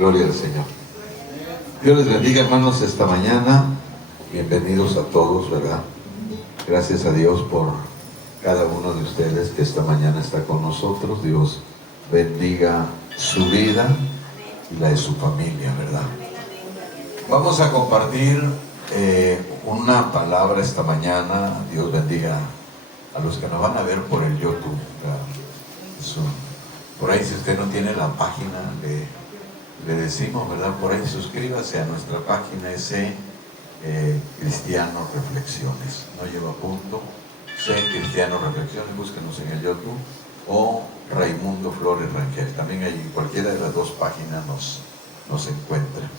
Gloria al Señor. Dios les bendiga, hermanos, esta mañana. Bienvenidos a todos, ¿verdad? Gracias a Dios por cada uno de ustedes que esta mañana está con nosotros. Dios bendiga su vida y la de su familia, ¿verdad? Vamos a compartir una palabra esta mañana. Dios bendiga a los que nos van a ver por el YouTube, ¿verdad? Por ahí, si usted no tiene la página, le decimos, ¿verdad? Por ahí suscríbase a nuestra página, Cristiano Reflexiones. No lleva punto. Cristiano Reflexiones, búsquenos en el YouTube, o Raimundo Flores Rangel. También hay cualquiera de las dos páginas nos encuentra.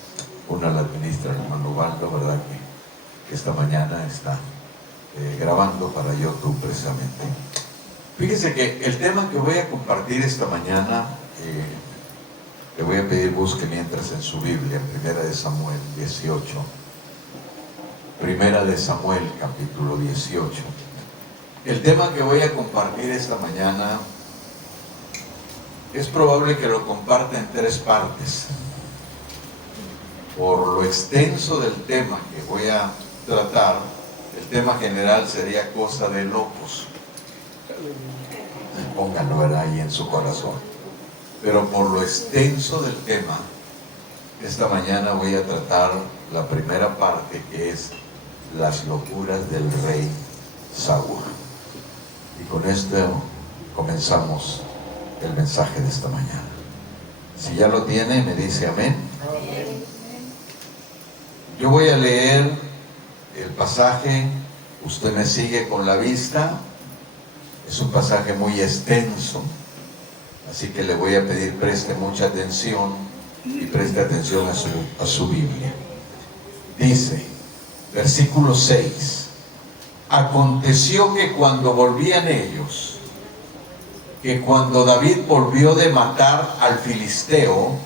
Una la administra el hermano Ubaldo, ¿verdad? Que esta mañana está grabando para YouTube precisamente. Fíjese que el tema que voy a compartir esta mañana, le voy a pedir busque mientras en su Biblia, Primera de Samuel 18. Primera de Samuel, capítulo 18. El tema que voy a compartir esta mañana es probable que lo comparta en 3 partes. Por lo extenso del tema que voy a tratar, el tema general sería cosa de locos. Pónganlo, ¿verdad?, ahí en su corazón. Pero por lo extenso del tema, esta mañana voy a tratar la primera parte, que es las locuras del rey Saúl. Y con esto comenzamos el mensaje de esta mañana. Si ya lo tiene, me dice amén. Yo voy a leer el pasaje, usted me sigue con la vista. Es un pasaje muy extenso, así que le voy a pedir preste mucha atención y preste atención a su Biblia. Dice, versículo 6: aconteció que cuando volvían ellos, que cuando David volvió de matar al filisteo,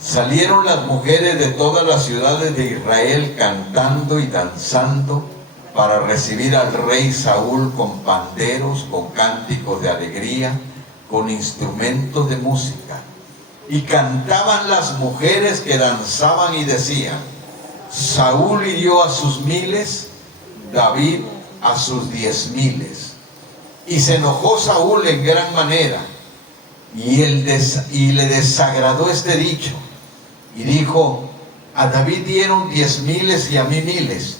salieron las mujeres de todas las ciudades de Israel cantando y danzando para recibir al rey Saúl con panderos, con cánticos de alegría, con instrumentos de música. Y cantaban las mujeres que danzaban y decían: Saúl hirió a sus 1000, David a sus 10,000. Y se enojó Saúl en gran manera, y le desagradó este dicho, y dijo: a David dieron 10,000 y a mí 1000,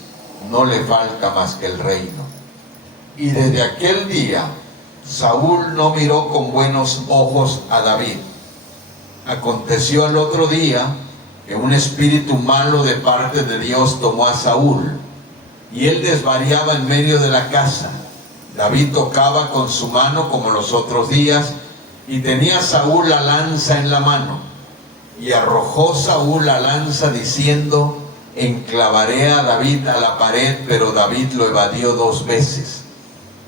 no le falta más que el reino. Y desde aquel día Saúl no miró con buenos ojos a David. Aconteció al otro día que un espíritu malo de parte de Dios tomó a Saúl, y él desvariaba en medio de la casa. David tocaba con su mano como los otros días, y tenía Saúl la lanza en la mano. Y arrojó Saúl la lanza diciendo: enclavaré a David a la pared, pero David lo evadió 2 veces.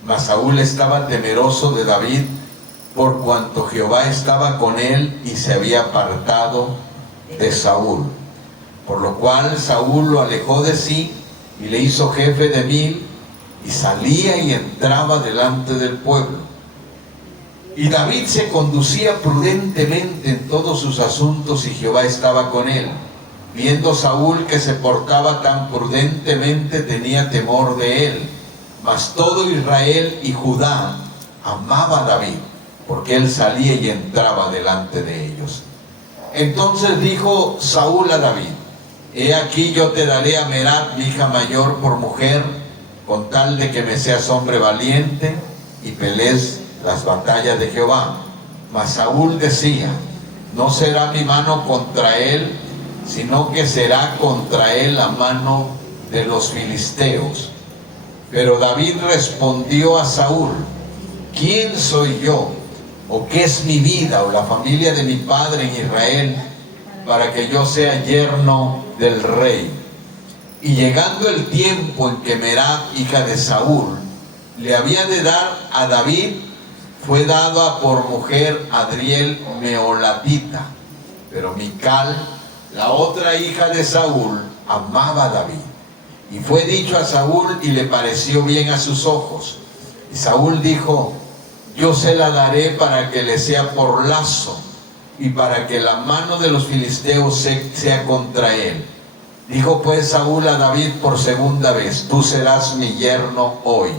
Mas Saúl estaba temeroso de David, por cuanto Jehová estaba con él y se había apartado de Saúl. Por lo cual Saúl lo alejó de sí y le hizo jefe de 1000, y salía y entraba delante del pueblo. Y David se conducía prudentemente en todos sus asuntos, y Jehová estaba con él. Viendo Saúl que se portaba tan prudentemente, tenía temor de él. Mas todo Israel y Judá amaba a David, porque él salía y entraba delante de ellos. Entonces dijo Saúl a David: he aquí yo te daré a Merab, mi hija mayor, por mujer, con tal de que me seas hombre valiente y pelees las batallas de Jehová. Mas Saúl decía: no será mi mano contra él, sino que será contra él la mano de los filisteos. Pero David respondió a Saúl: ¿quién soy yo? ¿O qué es mi vida o la familia de mi padre en Israel, para que yo sea yerno del rey? Y llegando el tiempo en que Merab, hija de Saúl, le había de dar a David, fue dada por mujer Adriel Meolatita. Pero Mical, la otra hija de Saúl, amaba a David. Y fue dicho a Saúl, y le pareció bien a sus ojos. Y Saúl dijo: yo se la daré para que le sea por lazo, y para que la mano de los filisteos sea contra él. Dijo pues Saúl a David por segunda vez: tú serás mi yerno hoy.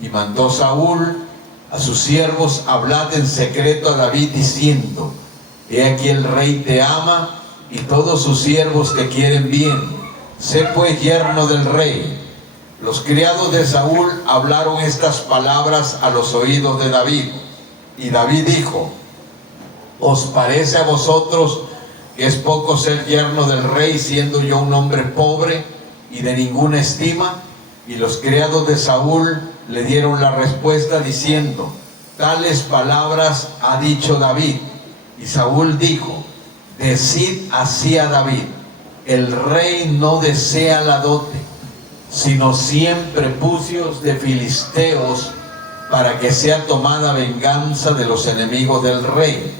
Y mandó Saúl a sus siervos: hablad en secreto a David diciendo: he aquí el rey te ama y todos sus siervos te quieren bien. Sé pues yerno del rey. Los criados de Saúl hablaron estas palabras a los oídos de David. Y David dijo: ¿os parece a vosotros que es poco ser yerno del rey, siendo yo un hombre pobre y de ninguna estima? Y los criados de Saúl le dieron la respuesta diciendo: tales palabras ha dicho David. Y Saúl dijo: decid así a David: el rey no desea la dote, sino 100 prepucios de filisteos, para que sea tomada venganza de los enemigos del rey.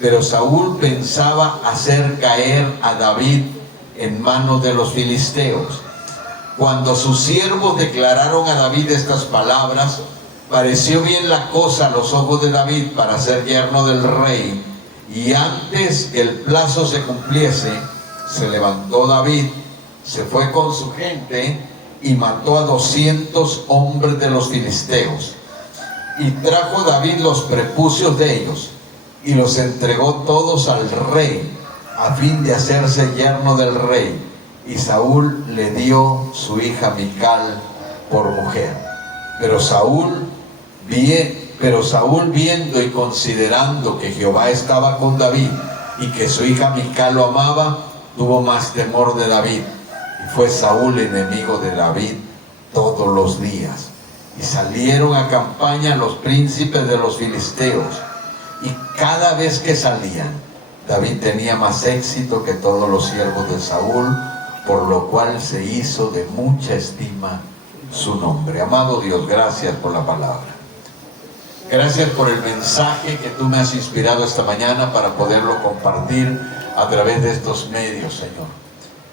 Pero Saúl pensaba hacer caer a David en manos de los filisteos. Cuando sus siervos declararon a David estas palabras, pareció bien la cosa a los ojos de David para ser yerno del rey, y antes que el plazo se cumpliese, se levantó David, se fue con su gente y mató a 200 hombres de los filisteos. Y trajo David los prepucios de ellos y los entregó todos al rey, a fin de hacerse yerno del rey. Y Saúl le dio su hija Mical por mujer. Pero Saúl viendo y considerando que Jehová estaba con David y que su hija Mical lo amaba, tuvo más temor de David. Y fue Saúl enemigo de David todos los días. Y salieron a campaña los príncipes de los filisteos. Y cada vez que salían, David tenía más éxito que todos los siervos de Saúl, por lo cual se hizo de mucha estima su nombre. Amado Dios, gracias por la palabra. Gracias por el mensaje que tú me has inspirado esta mañana para poderlo compartir a través de estos medios, Señor.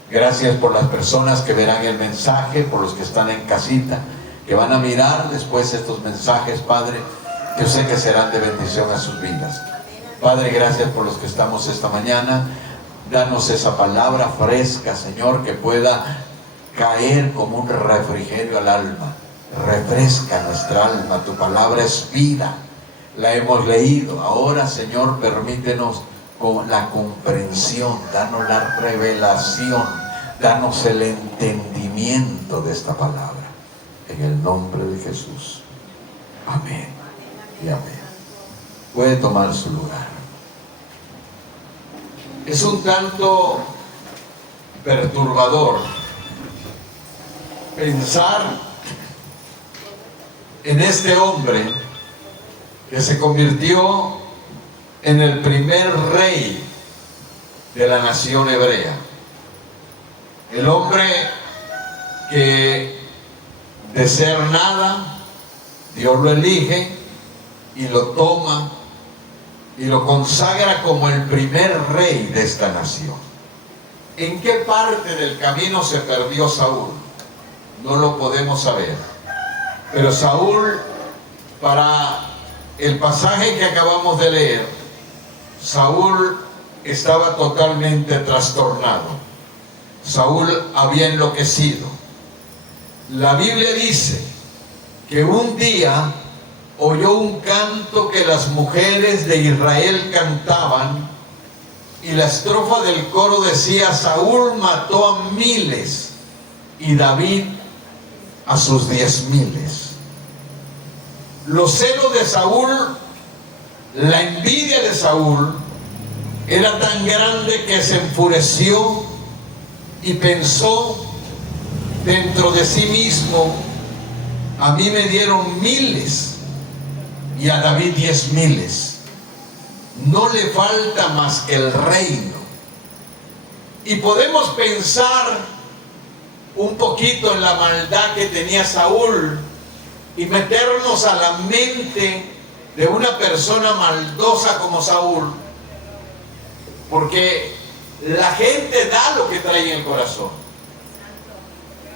Gracias por las personas que verán el mensaje, por los que están en casita, que van a mirar después estos mensajes, Padre. Yo sé que serán de bendición a sus vidas. Padre, gracias por los que estamos esta mañana. Danos esa palabra fresca, Señor, que pueda caer como un refrigerio al alma. Refresca nuestra alma. Tu palabra es vida. La hemos leído. Ahora, Señor, permítenos con la comprensión. Danos la revelación. Danos el entendimiento de esta palabra. En el nombre de Jesús. Amén y amén. Puede tomar su lugar. Es un tanto perturbador pensar en este hombre que se convirtió en el primer rey de la nación hebrea. El hombre que de ser nada, Dios lo elige y lo toma y lo consagra como el primer rey de esta nación. ¿En qué parte del camino se perdió Saúl? No lo podemos saber. Pero Saúl, para el pasaje que acabamos de leer, Saúl estaba totalmente trastornado. Saúl había enloquecido. La Biblia dice que un día oyó un canto que las mujeres de Israel cantaban, y la estrofa del coro decía: Saúl mató a miles y David a sus 10,000. Los celos de Saúl, la envidia de Saúl era tan grande que se enfureció y pensó dentro de sí mismo: a mí me dieron miles y a David 10,000. No le falta más que el reino. Y podemos pensar un poquito en la maldad que tenía Saúl y meternos a la mente de una persona maldosa como Saúl, porque la gente da lo que trae en el corazón.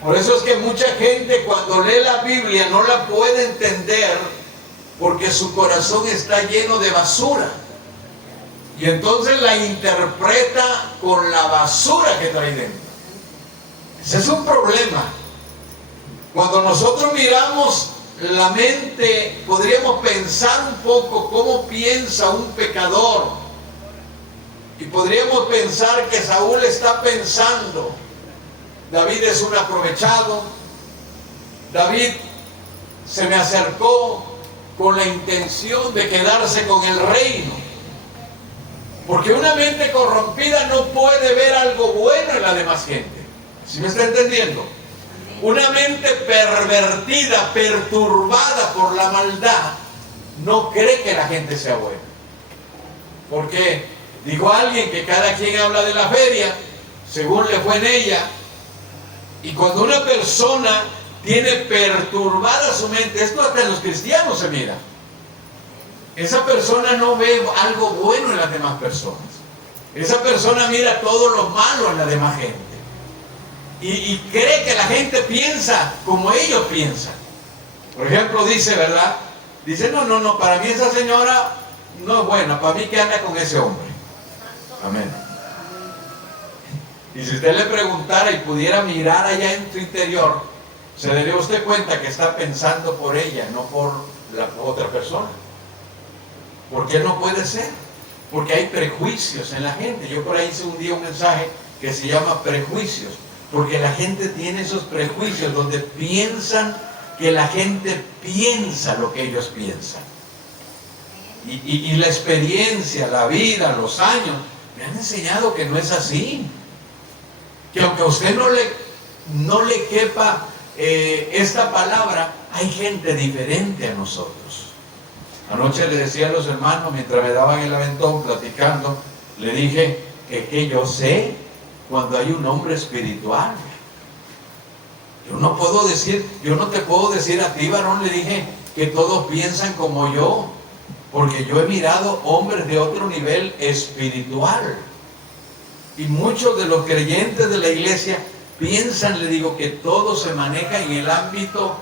Por eso es que mucha gente, cuando lee la Biblia, no la puede entender, porque su corazón está lleno de basura. Y entonces la interpreta con la basura que trae dentro. Ese es un problema. Cuando nosotros miramos la mente, podríamos pensar un poco cómo piensa un pecador. Y podríamos pensar que Saúl está pensando: David es un aprovechado, David se me acercó con la intención de quedarse con el reino. Porque una mente corrompida no puede ver algo bueno en la demás gente. ¿Sí me está entendiendo? Una mente pervertida, perturbada por la maldad, no cree que la gente sea buena. Porque dijo alguien que cada quien habla de la feria según le fue en ella. Y cuando una persona tiene perturbada su mente, esto hasta en los cristianos se mira, esa persona no ve algo bueno en las demás personas. Esa persona mira todo lo malo en la demás gente. Y cree que la gente piensa como ellos piensan. Por ejemplo, dice, ¿verdad? Dice, no, para mí esa señora no es buena, para mí que anda con ese hombre. Amén. Y si usted le preguntara y pudiera mirar allá en su interior, se daría usted cuenta que está pensando por ella, no por la otra persona. ¿Por qué no puede ser? Porque hay prejuicios en la gente. Yo por ahí hice un día un mensaje que se llama prejuicios. Porque la gente tiene esos prejuicios donde piensan que la gente piensa lo que ellos piensan. Y la experiencia, la vida, los años, me han enseñado que no es así. Que aunque a usted no le quepa esta palabra, hay gente diferente a nosotros. Anoche le decía a los hermanos, mientras me daban el aventón platicando, le dije que yo sé cuando hay un hombre espiritual. Yo no te puedo decir a ti, varón, le dije, que todos piensan como yo, porque yo he mirado hombres de otro nivel espiritual. Y muchos de los creyentes de la iglesia piensan, le digo, que todo se maneja en el ámbito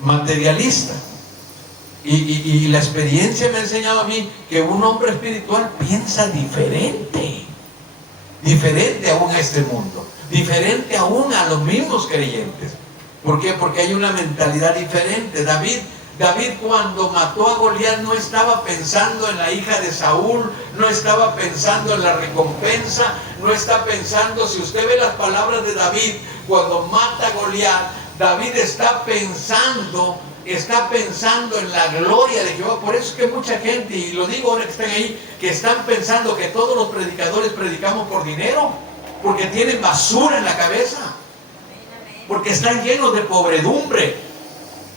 materialista. Y la experiencia me ha enseñado a mí que un hombre espiritual piensa diferente aún a este mundo, diferente aún a los mismos creyentes. ¿Por qué? Porque hay una mentalidad diferente. David cuando mató a Goliat no estaba pensando en la hija de Saúl, no estaba pensando en la recompensa, no está pensando, si usted ve las palabras de David cuando mata a Goliat, David está pensando en la gloria de Jehová. Por eso es que mucha gente, y lo digo ahora que están ahí, que están pensando que todos los predicadores predicamos por dinero, porque tienen basura en la cabeza, porque están llenos de pobredumbre.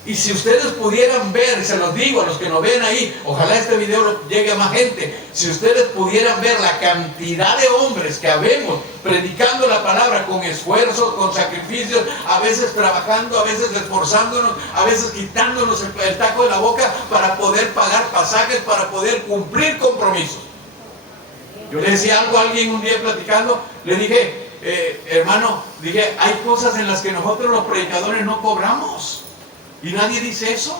Y si ustedes pudieran ver, se los digo a los que nos ven ahí, ojalá este video llegue a más gente, si ustedes pudieran ver la cantidad de hombres que habemos predicando la palabra con esfuerzo, con sacrificios, a veces trabajando, a veces esforzándonos, a veces quitándonos el taco de la boca para poder pagar pasajes, para poder cumplir compromisos. Yo le decía algo a alguien un día platicando, le dije, hermano, dije, hay cosas en las que nosotros los predicadores no cobramos. Y nadie dice eso.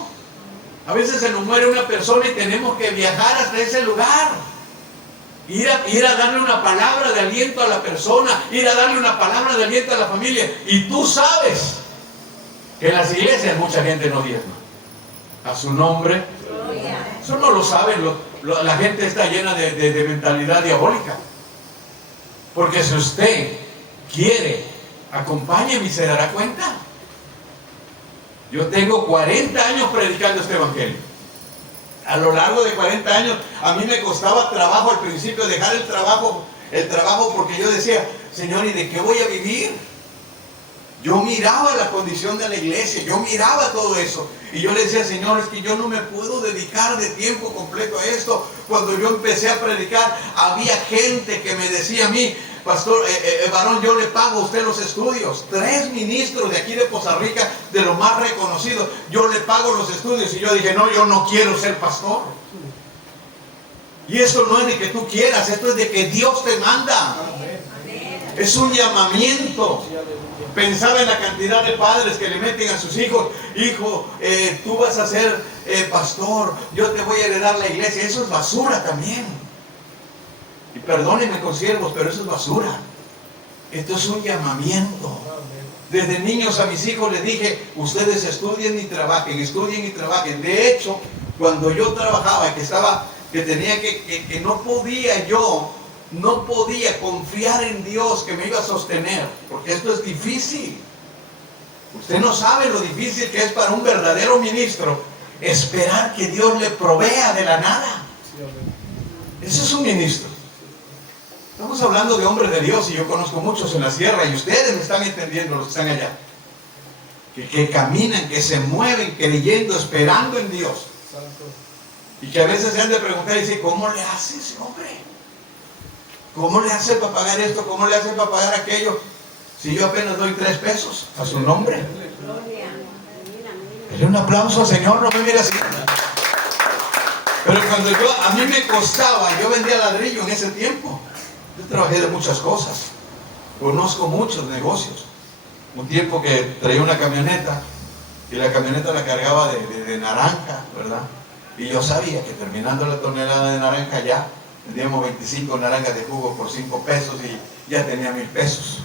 A veces se nos muere una persona y tenemos que viajar hasta ese lugar. Ir a darle una palabra de aliento a la persona, ir a darle una palabra de aliento a la familia. Y tú sabes que en las iglesias mucha gente no diezma. A su nombre. Eso no lo saben. La gente está llena de mentalidad diabólica. Porque si usted quiere, acompáñeme y se dará cuenta. Yo tengo 40 años predicando este evangelio. A lo largo de 40 años, a mí me costaba trabajo al principio dejar el trabajo porque yo decía, Señor, ¿y de qué voy a vivir? Yo miraba la condición de la iglesia, yo miraba todo eso. Y yo le decía, Señor, es que yo no me puedo dedicar de tiempo completo a esto. Cuando yo empecé a predicar, había gente que me decía a mí, pastor, varón, yo le pago a usted los estudios. 3 ministros de aquí de Poza Rica, de lo más reconocido, yo le pago los estudios. Y yo dije, no, yo no quiero ser pastor. Y esto no es de que tú quieras, esto es de que Dios te manda. Es un llamamiento. Pensaba en la cantidad de padres que le meten a sus hijos, hijo, tú vas a ser pastor, yo te voy a heredar la iglesia. Eso es basura también. Y perdónenme, consiervos, pero eso es basura. Esto es un llamamiento. Desde niños a mis hijos les dije, ustedes estudien y trabajen, estudien y trabajen. De hecho, cuando yo trabajaba, que tenía que no podía confiar en Dios que me iba a sostener, porque esto es difícil. Usted no sabe lo difícil que es para un verdadero ministro esperar que Dios le provea de la nada. Ese es un ministro. Estamos hablando de hombres de Dios, y yo conozco muchos en la sierra, y ustedes me están entendiendo, los que están allá, que caminan, que se mueven creyendo, esperando en Dios, y que a veces se han de preguntar y decir, ¿cómo le hace ese hombre? ¿Cómo le hace para pagar esto? ¿Cómo le hace para pagar aquello? Si yo apenas doy 3 pesos a su nombre. Dale un aplauso al Señor, no me mire así. Pero cuando a mí me costaba, yo vendía ladrillo en ese tiempo. Yo trabajé de muchas cosas, conozco muchos negocios. Un tiempo que traía una camioneta, y la camioneta la cargaba de naranja, ¿verdad? Y yo sabía que terminando la tonelada de naranja ya vendíamos 25 naranjas de jugo por 5 pesos y ya tenía 1,000 pesos.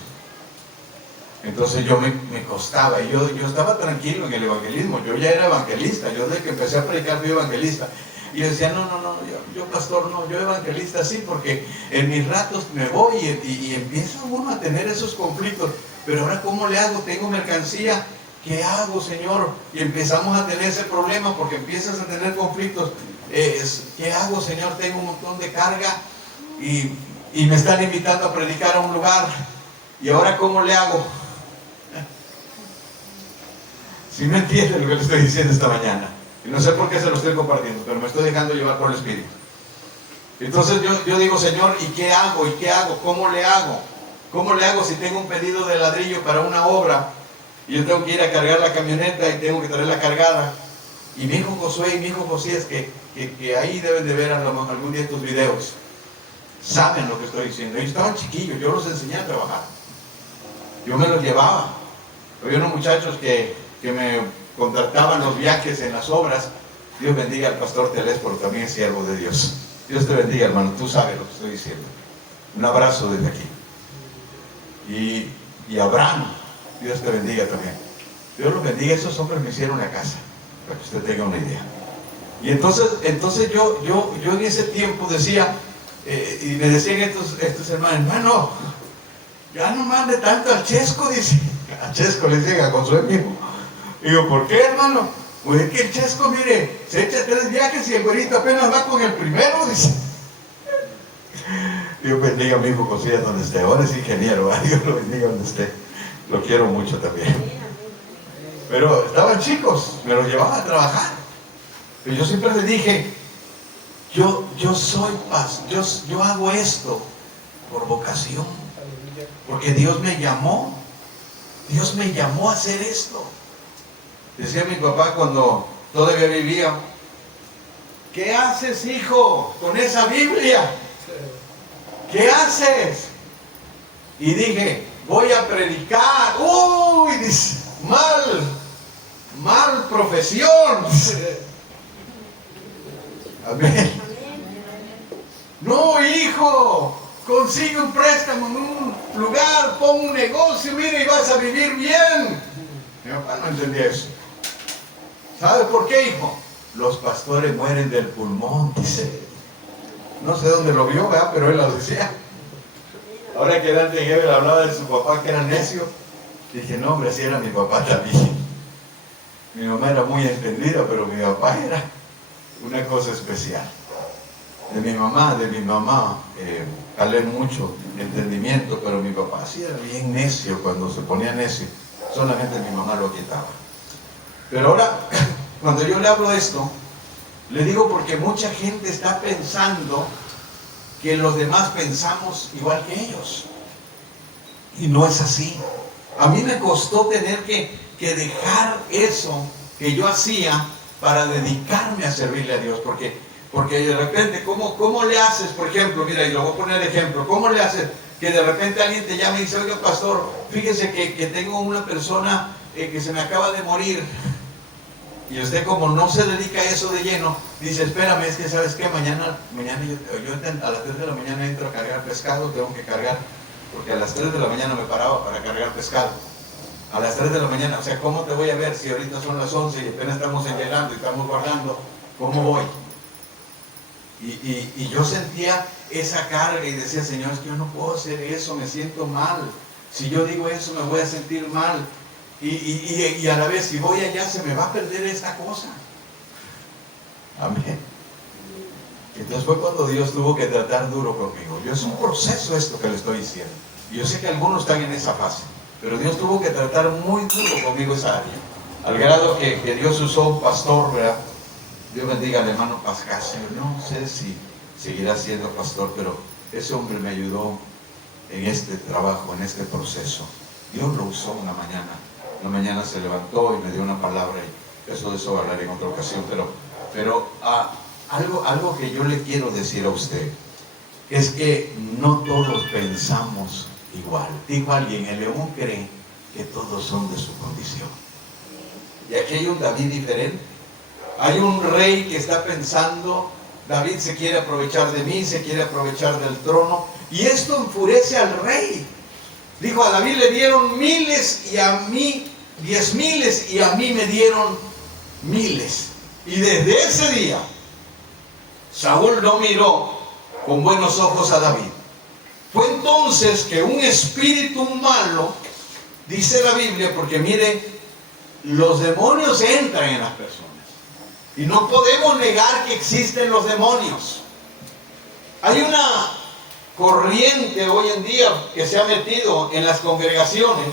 Entonces yo me costaba, y yo estaba tranquilo en el evangelismo. Yo ya era evangelista, yo desde que empecé a predicar fui evangelista. Y yo decía, no, yo pastor, no, yo evangelista sí, porque en mis ratos me voy y empieza uno a tener esos conflictos. Pero ahora, ¿cómo le hago? Tengo mercancía, ¿qué hago, Señor? Y empezamos a tener ese problema, porque empiezas a tener conflictos. ¿Qué hago, Señor? Tengo un montón de carga y me están invitando a predicar a un lugar. ¿Y ahora cómo le hago? ¿Sí me entiende lo que le estoy diciendo esta mañana? Y no sé por qué se lo estoy compartiendo, pero me estoy dejando llevar por el Espíritu. Entonces yo digo, Señor, ¿y qué hago? ¿Y qué hago? ¿Cómo le hago? ¿Cómo le hago si tengo un pedido de ladrillo para una obra y yo tengo que ir a cargar la camioneta y tengo que traerla cargada? Y mi hijo Josué y mi hijo Josías, que ahí deben de ver algún día estos videos, saben lo que estoy diciendo. Ellos estaban chiquillos, yo los enseñé a trabajar. Yo me los llevaba. Había unos muchachos que me contrataban los viajes en las obras. Dios bendiga al pastor Telésforo, también es siervo de Dios. Dios te bendiga, hermano, tú sabes lo que estoy diciendo. Un abrazo desde aquí. Y Abraham, Dios te bendiga también. Dios los bendiga, esos hombres me hicieron una casa, para que usted tenga una idea. Y entonces yo en ese tiempo decía, y me decían estos hermanos, hermano, ya no mande tanto al Chesco, dice. A Chesco le decían, a Josué mismo. Digo, ¿por qué, hermano? Pues es que el Chesco, mire, se echa 3 viajes y el güerito apenas va con el primero, dice. Dios bendiga a mi hijo Josías donde esté. Ahora es ingeniero, ¿verdad? Dios lo bendiga donde esté. Lo quiero mucho también. Pero estaban chicos, me los llevaba a trabajar. Pero yo siempre les dije, yo soy paz, yo hago esto por vocación. Porque Dios me llamó a hacer esto. Decía mi papá cuando todavía vivía, ¿qué haces, hijo, con esa Biblia? ¿Qué haces? Y dije, voy a predicar. Uy, dice, mal profesión. Amén. No, hijo, consigue un préstamo en un lugar, pon un negocio, mira, y vas a vivir bien. Mi papá no entendía eso. ¿Sabe por qué, hijo? Los pastores mueren del pulmón, dice. No sé dónde lo vio, ¿verdad? Pero él lo decía. Ahora que Dante Gebel hablaba de su papá que era necio, dije, no, hombre, así era mi papá también. Mi mamá era muy entendida, pero mi papá era una cosa especial. De mi mamá, jalé mucho entendimiento, pero mi papá sí era bien necio. Cuando se ponía necio, solamente mi mamá lo quitaba. Pero ahora, cuando yo le hablo de esto, le digo porque mucha gente está pensando que los demás pensamos igual que ellos. Y no es así. A mí me costó tener que dejar eso que yo hacía para dedicarme a servirle a Dios. Porque de repente, ¿cómo le haces? Por ejemplo, mira, y lo voy a poner de ejemplo. ¿Cómo le haces que de repente alguien te llame y dice, oiga, pastor, fíjese que tengo una persona que se me acaba de morir? Y usted, como no se dedica a eso de lleno, dice, espérame, es que ¿sabes qué? Mañana yo a las 3 de la mañana entro a cargar pescado, tengo que cargar, porque a las 3 de la mañana me paraba para cargar pescado. A las 3 de la mañana, o sea, ¿cómo te voy a ver si ahorita son las 11 y apenas estamos llegando y estamos guardando? ¿Cómo voy? Y yo sentía esa carga y decía, Señor, es que yo no puedo hacer eso, me siento mal. Si yo digo eso me voy a sentir mal. Y a la vez, si voy allá, se me va a perder esta cosa. Amén. Entonces fue cuando Dios tuvo que tratar duro conmigo. Es un proceso esto que le estoy diciendo. Yo sé que algunos están en esa fase, pero Dios tuvo que tratar muy duro conmigo esa área. Al grado que Dios usó un pastor, ¿verdad? Dios bendiga al hermano Pascasio. No sé si seguirá siendo pastor, pero ese hombre me ayudó en este trabajo, en este proceso. Dios lo usó una mañana. Una mañana se levantó y me dio una palabra, y de eso hablaré en otra ocasión, pero algo que yo le quiero decir a usted es que no todos pensamos igual. Dijo alguien, el león cree que todos son de su condición. Y aquí hay un David diferente. Hay un rey que está pensando, David se quiere aprovechar de mí, se quiere aprovechar del trono, y esto enfurece al rey. Dijo, a David le dieron miles y a mí 10,000, y a mí me dieron miles. Y desde ese día Saúl no miró con buenos ojos a David. Fue entonces que un espíritu malo, dice la Biblia, porque miren, los demonios entran en las personas y no podemos negar que existen los demonios. Hay una corriente hoy en día que se ha metido en las congregaciones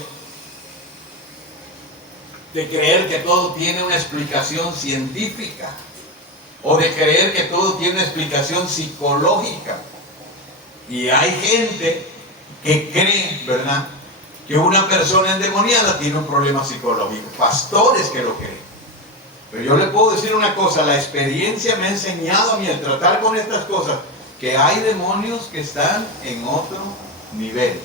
de creer que todo tiene una explicación científica, o de creer que todo tiene una explicación psicológica. Y hay gente que cree, ¿verdad?, que una persona endemoniada tiene un problema psicológico. Pastores que lo creen. Pero yo le puedo decir una cosa, la experiencia me ha enseñado a mí al tratar con estas cosas, que hay demonios que están en otro nivel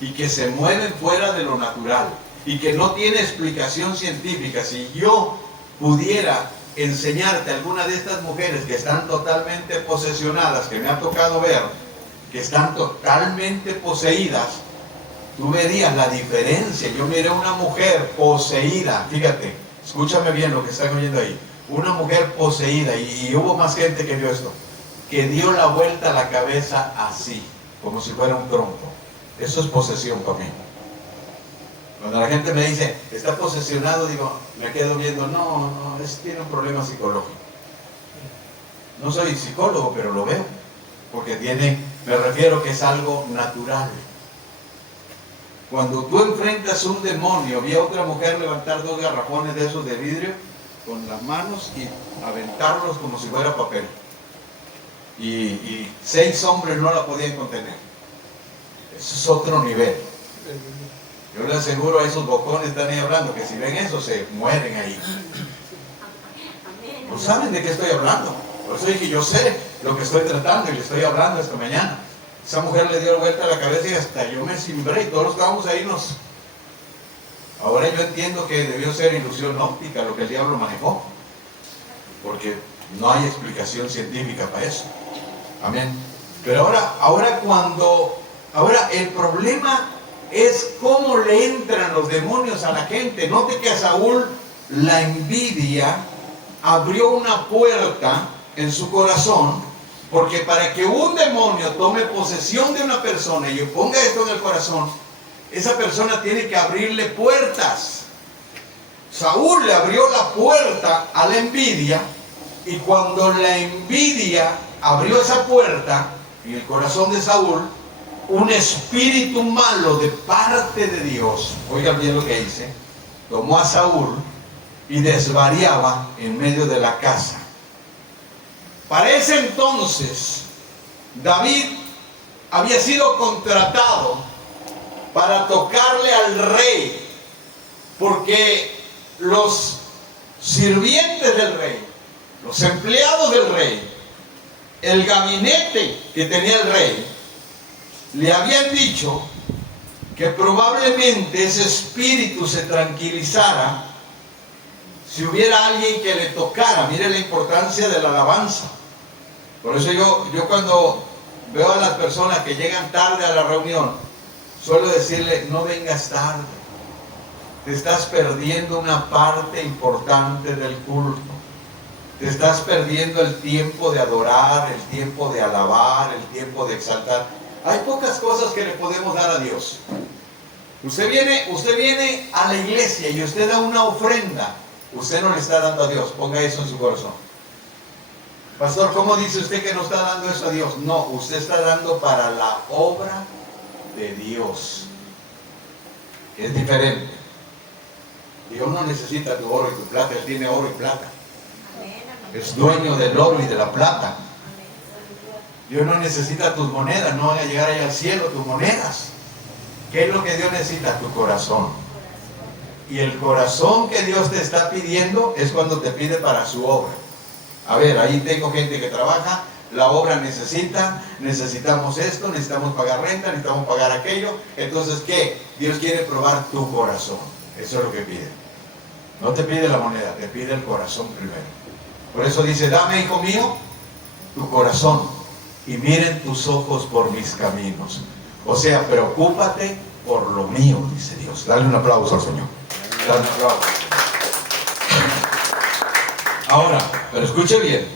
y que se mueven fuera de lo natural y que no tiene explicación científica. Si yo pudiera enseñarte a alguna de estas mujeres que están totalmente posesionadas, que me ha tocado ver, que están totalmente poseídas, tú verías la diferencia. Yo miré una mujer poseída, fíjate, escúchame bien lo que están oyendo ahí, una mujer poseída, y hubo más gente que vio esto, que dio la vuelta a la cabeza así, como si fuera un tronco. Eso es posesión para mí. Cuando la gente me dice, está posesionado, digo, me quedo viendo, no, tiene un problema psicológico. No soy psicólogo, pero lo veo, porque me refiero que es algo natural. Cuando tú enfrentas un demonio, vi a otra mujer levantar 2 garrafones de esos de vidrio con las manos y aventarlos como si fuera papel. Y 6 hombres no la podían contener. Eso es otro nivel. Yo le aseguro a esos bocones que están ahí hablando que si ven eso se mueren ahí. No saben de qué estoy hablando. Por eso dije, yo sé lo que estoy tratando y le estoy hablando esta mañana. Esa mujer le dio vuelta a la cabeza y hasta yo me cimbré, y todos los que estábamos ahí Ahora yo entiendo que debió ser ilusión óptica lo que el diablo manejó, porque no hay explicación científica para eso. Amén. Pero ahora el problema es cómo le entran los demonios a la gente. Note que a Saúl la envidia abrió una puerta en su corazón, porque para que un demonio tome posesión de una persona y ponga esto en el corazón, esa persona tiene que abrirle puertas. Saúl le abrió la puerta a la envidia, y cuando la envidia abrió esa puerta en el corazón de Saúl, un espíritu malo de parte de Dios, oigan bien lo que dice, tomó a Saúl y desvariaba en medio de la casa. Para ese entonces, David había sido contratado para tocarle al rey, porque los sirvientes del rey, los empleados del rey, el gabinete que tenía el rey, le habían dicho que probablemente ese espíritu se tranquilizara Si hubiera alguien que le tocara, mire la importancia de la alabanza. Por eso yo cuando veo a las personas que llegan tarde a la reunión, suelo decirle, no vengas tarde. Te estás perdiendo una parte importante del culto. Te estás perdiendo el tiempo de adorar, el tiempo de alabar, el tiempo de exaltar. Hay pocas cosas que le podemos dar a Dios. Usted viene a la iglesia y usted da una ofrenda. Usted no le está dando a Dios. Ponga eso en su corazón. Pastor, ¿cómo dice usted que no está dando eso a Dios? No, usted está dando para la obra de Dios. Es diferente. Dios no necesita tu oro y tu plata. Él tiene oro y plata. Es dueño del oro y de la plata. Dios no necesita tus monedas. No van a llegar allá al cielo tus monedas. ¿Qué es lo que Dios necesita? Tu corazón. Y el corazón que Dios te está pidiendo es cuando te pide para su obra. A ver, ahí tengo gente que trabaja, la obra necesitamos esto, necesitamos pagar renta, necesitamos pagar aquello. Entonces, ¿qué? Dios quiere probar tu corazón. Eso es lo que pide. No te pide la moneda, te pide el corazón primero. Por eso dice, dame, hijo mío, tu corazón y miren tus ojos por mis caminos. O sea, preocúpate por lo mío, dice Dios. Dale un aplauso al Señor. Dale un aplauso. Ahora, pero escuche bien.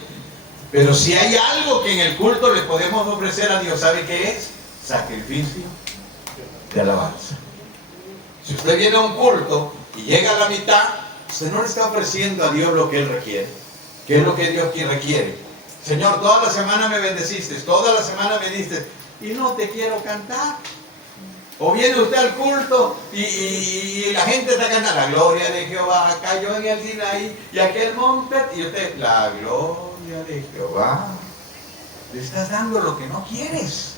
Pero si hay algo que en el culto le podemos ofrecer a Dios, ¿sabe qué es? Sacrificio de alabanza. Si usted viene a un culto y llega a la mitad, usted no le está ofreciendo a Dios lo que Él requiere. ¿Qué es lo que Dios requiere? Señor, toda la semana me bendeciste, toda la semana me diste, y no te quiero cantar. O viene usted al culto y la gente está cantando la gloria de Jehová cayó en el Sinaí y aquel monte, y usted, la gloria de Jehová. Le estás dando lo que no quieres.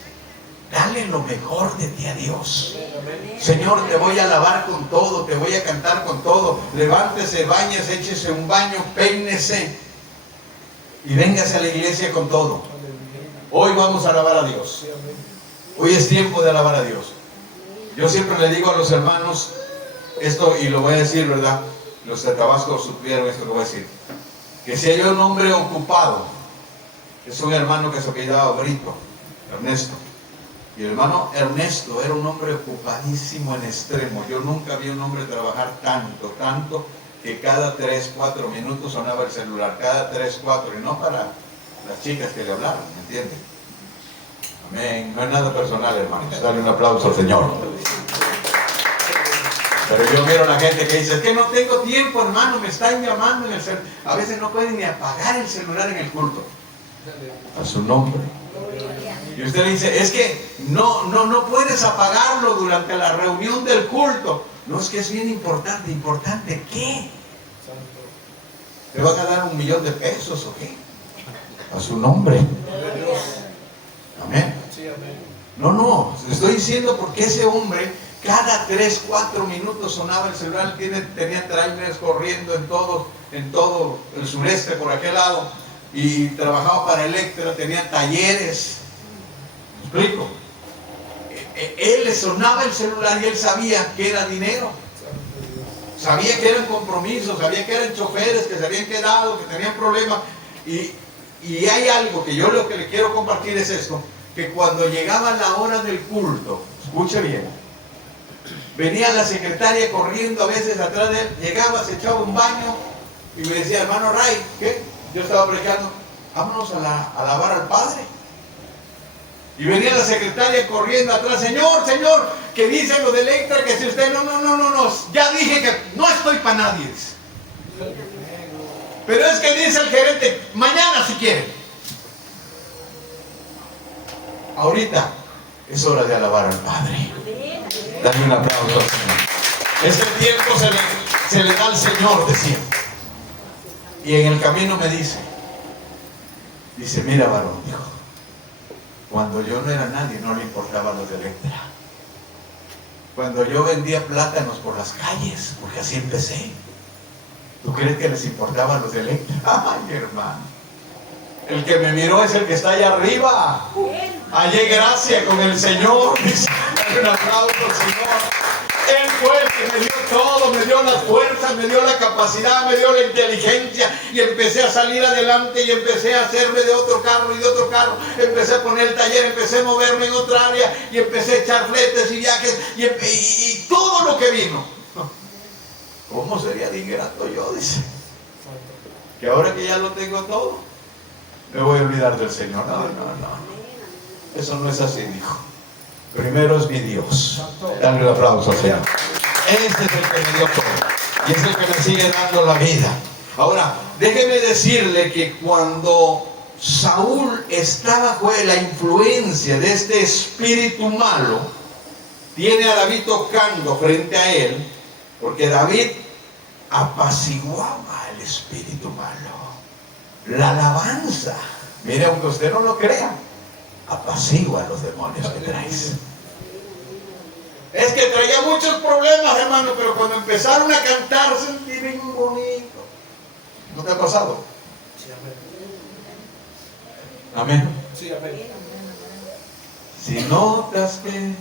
Dale lo mejor de ti a Dios. Señor, te voy a alabar con todo, te voy a cantar con todo. Levántese, báñese, échese un baño, peínese y véngase a la iglesia con todo. Hoy vamos a alabar a Dios. Hoy es tiempo de alabar a Dios. Yo siempre le digo a los hermanos esto, y lo voy a decir, ¿verdad? Los de Tabasco supieron esto que voy a decir. Que si hay un hombre ocupado, es un hermano que se apellidaba Brito, Ernesto. Y el hermano Ernesto era un hombre ocupadísimo en extremo. Yo nunca vi a un hombre trabajar tanto, que cada 3, 4 minutos sonaba el celular. Cada 3, 4, y no para las chicas que le hablaron, ¿me entienden? Amén. No es nada personal, hermanos. Dale un aplauso al Señor. Pero yo miro a la gente que dice, es que no tengo tiempo, hermano, me están llamando en el celular. A veces no pueden ni apagar el celular en el culto. A su nombre. Y usted le dice, es que no puedes apagarlo durante la reunión del culto. No, es que es bien importante. ¿Importante qué? ¿Te va a ganar $1,000,000 de pesos o qué? A su nombre. Amén. No, estoy diciendo porque ese hombre cada 3, 4 minutos sonaba el celular. Tenía trailers corriendo en todo el sureste por aquel lado, y trabajaba para Electra, tenía talleres. ¿Me explico? Él le sonaba el celular y él sabía que era dinero, sabía que eran compromisos, sabía que eran choferes que se habían quedado, que tenían problemas. Y hay algo que yo lo que le quiero compartir es esto, que cuando llegaba la hora del culto, escuche bien, venía la secretaria corriendo a veces atrás de él, llegaba, se echaba un baño y me decía, hermano Ray, ¿qué? Yo estaba predicando, vámonos a alabar al Padre. Y venía la secretaria corriendo atrás, Señor, que dice lo de Electra, que si usted, no, ya dije que no estoy para nadie. Pero es que dice el gerente, mañana si quiere. Ahorita es hora de alabar al Padre. Dale un aplauso al Señor. Este tiempo se le da al Señor, decía. Y en el camino me dice, mira varón, dijo, cuando yo no era nadie no le importaba lo de Electra. Cuando yo vendía plátanos por las calles, porque así empecé, ¿tú crees que les importaba los de Electra? Ay, hermano. El que me miró es el que está allá arriba. Hallé gracia con el Señor. Dice, un aplauso al Señor. Él fue el que me dio todo, me dio las fuerzas, me dio la capacidad, me dio la inteligencia, y empecé a salir adelante y empecé a hacerme de otro carro y de otro carro. Empecé a poner el taller, empecé a moverme en otra área y empecé a echar fletes y viajes y todo lo que vino. ¿Cómo sería de ingrato yo? Dice. Que ahora que ya lo tengo todo, me voy a olvidar del Señor. No. Eso no es así, dijo. Primero es mi Dios. Dale un aplauso al Señor. Este es el que me dio todo. Y es el que me sigue dando la vida. Ahora, déjeme decirle que cuando Saúl estaba bajo la influencia de este espíritu malo, tiene a David tocando frente a él, porque David apaciguaba el espíritu malo. La alabanza, mire, aunque usted no lo crea, apacigua a los demonios que traes. Es que traía muchos problemas, hermano, pero cuando empezaron a cantar sentí bien bonito. ¿No te ha pasado? Sí, amén. Amén. Sí, amén. Si notas que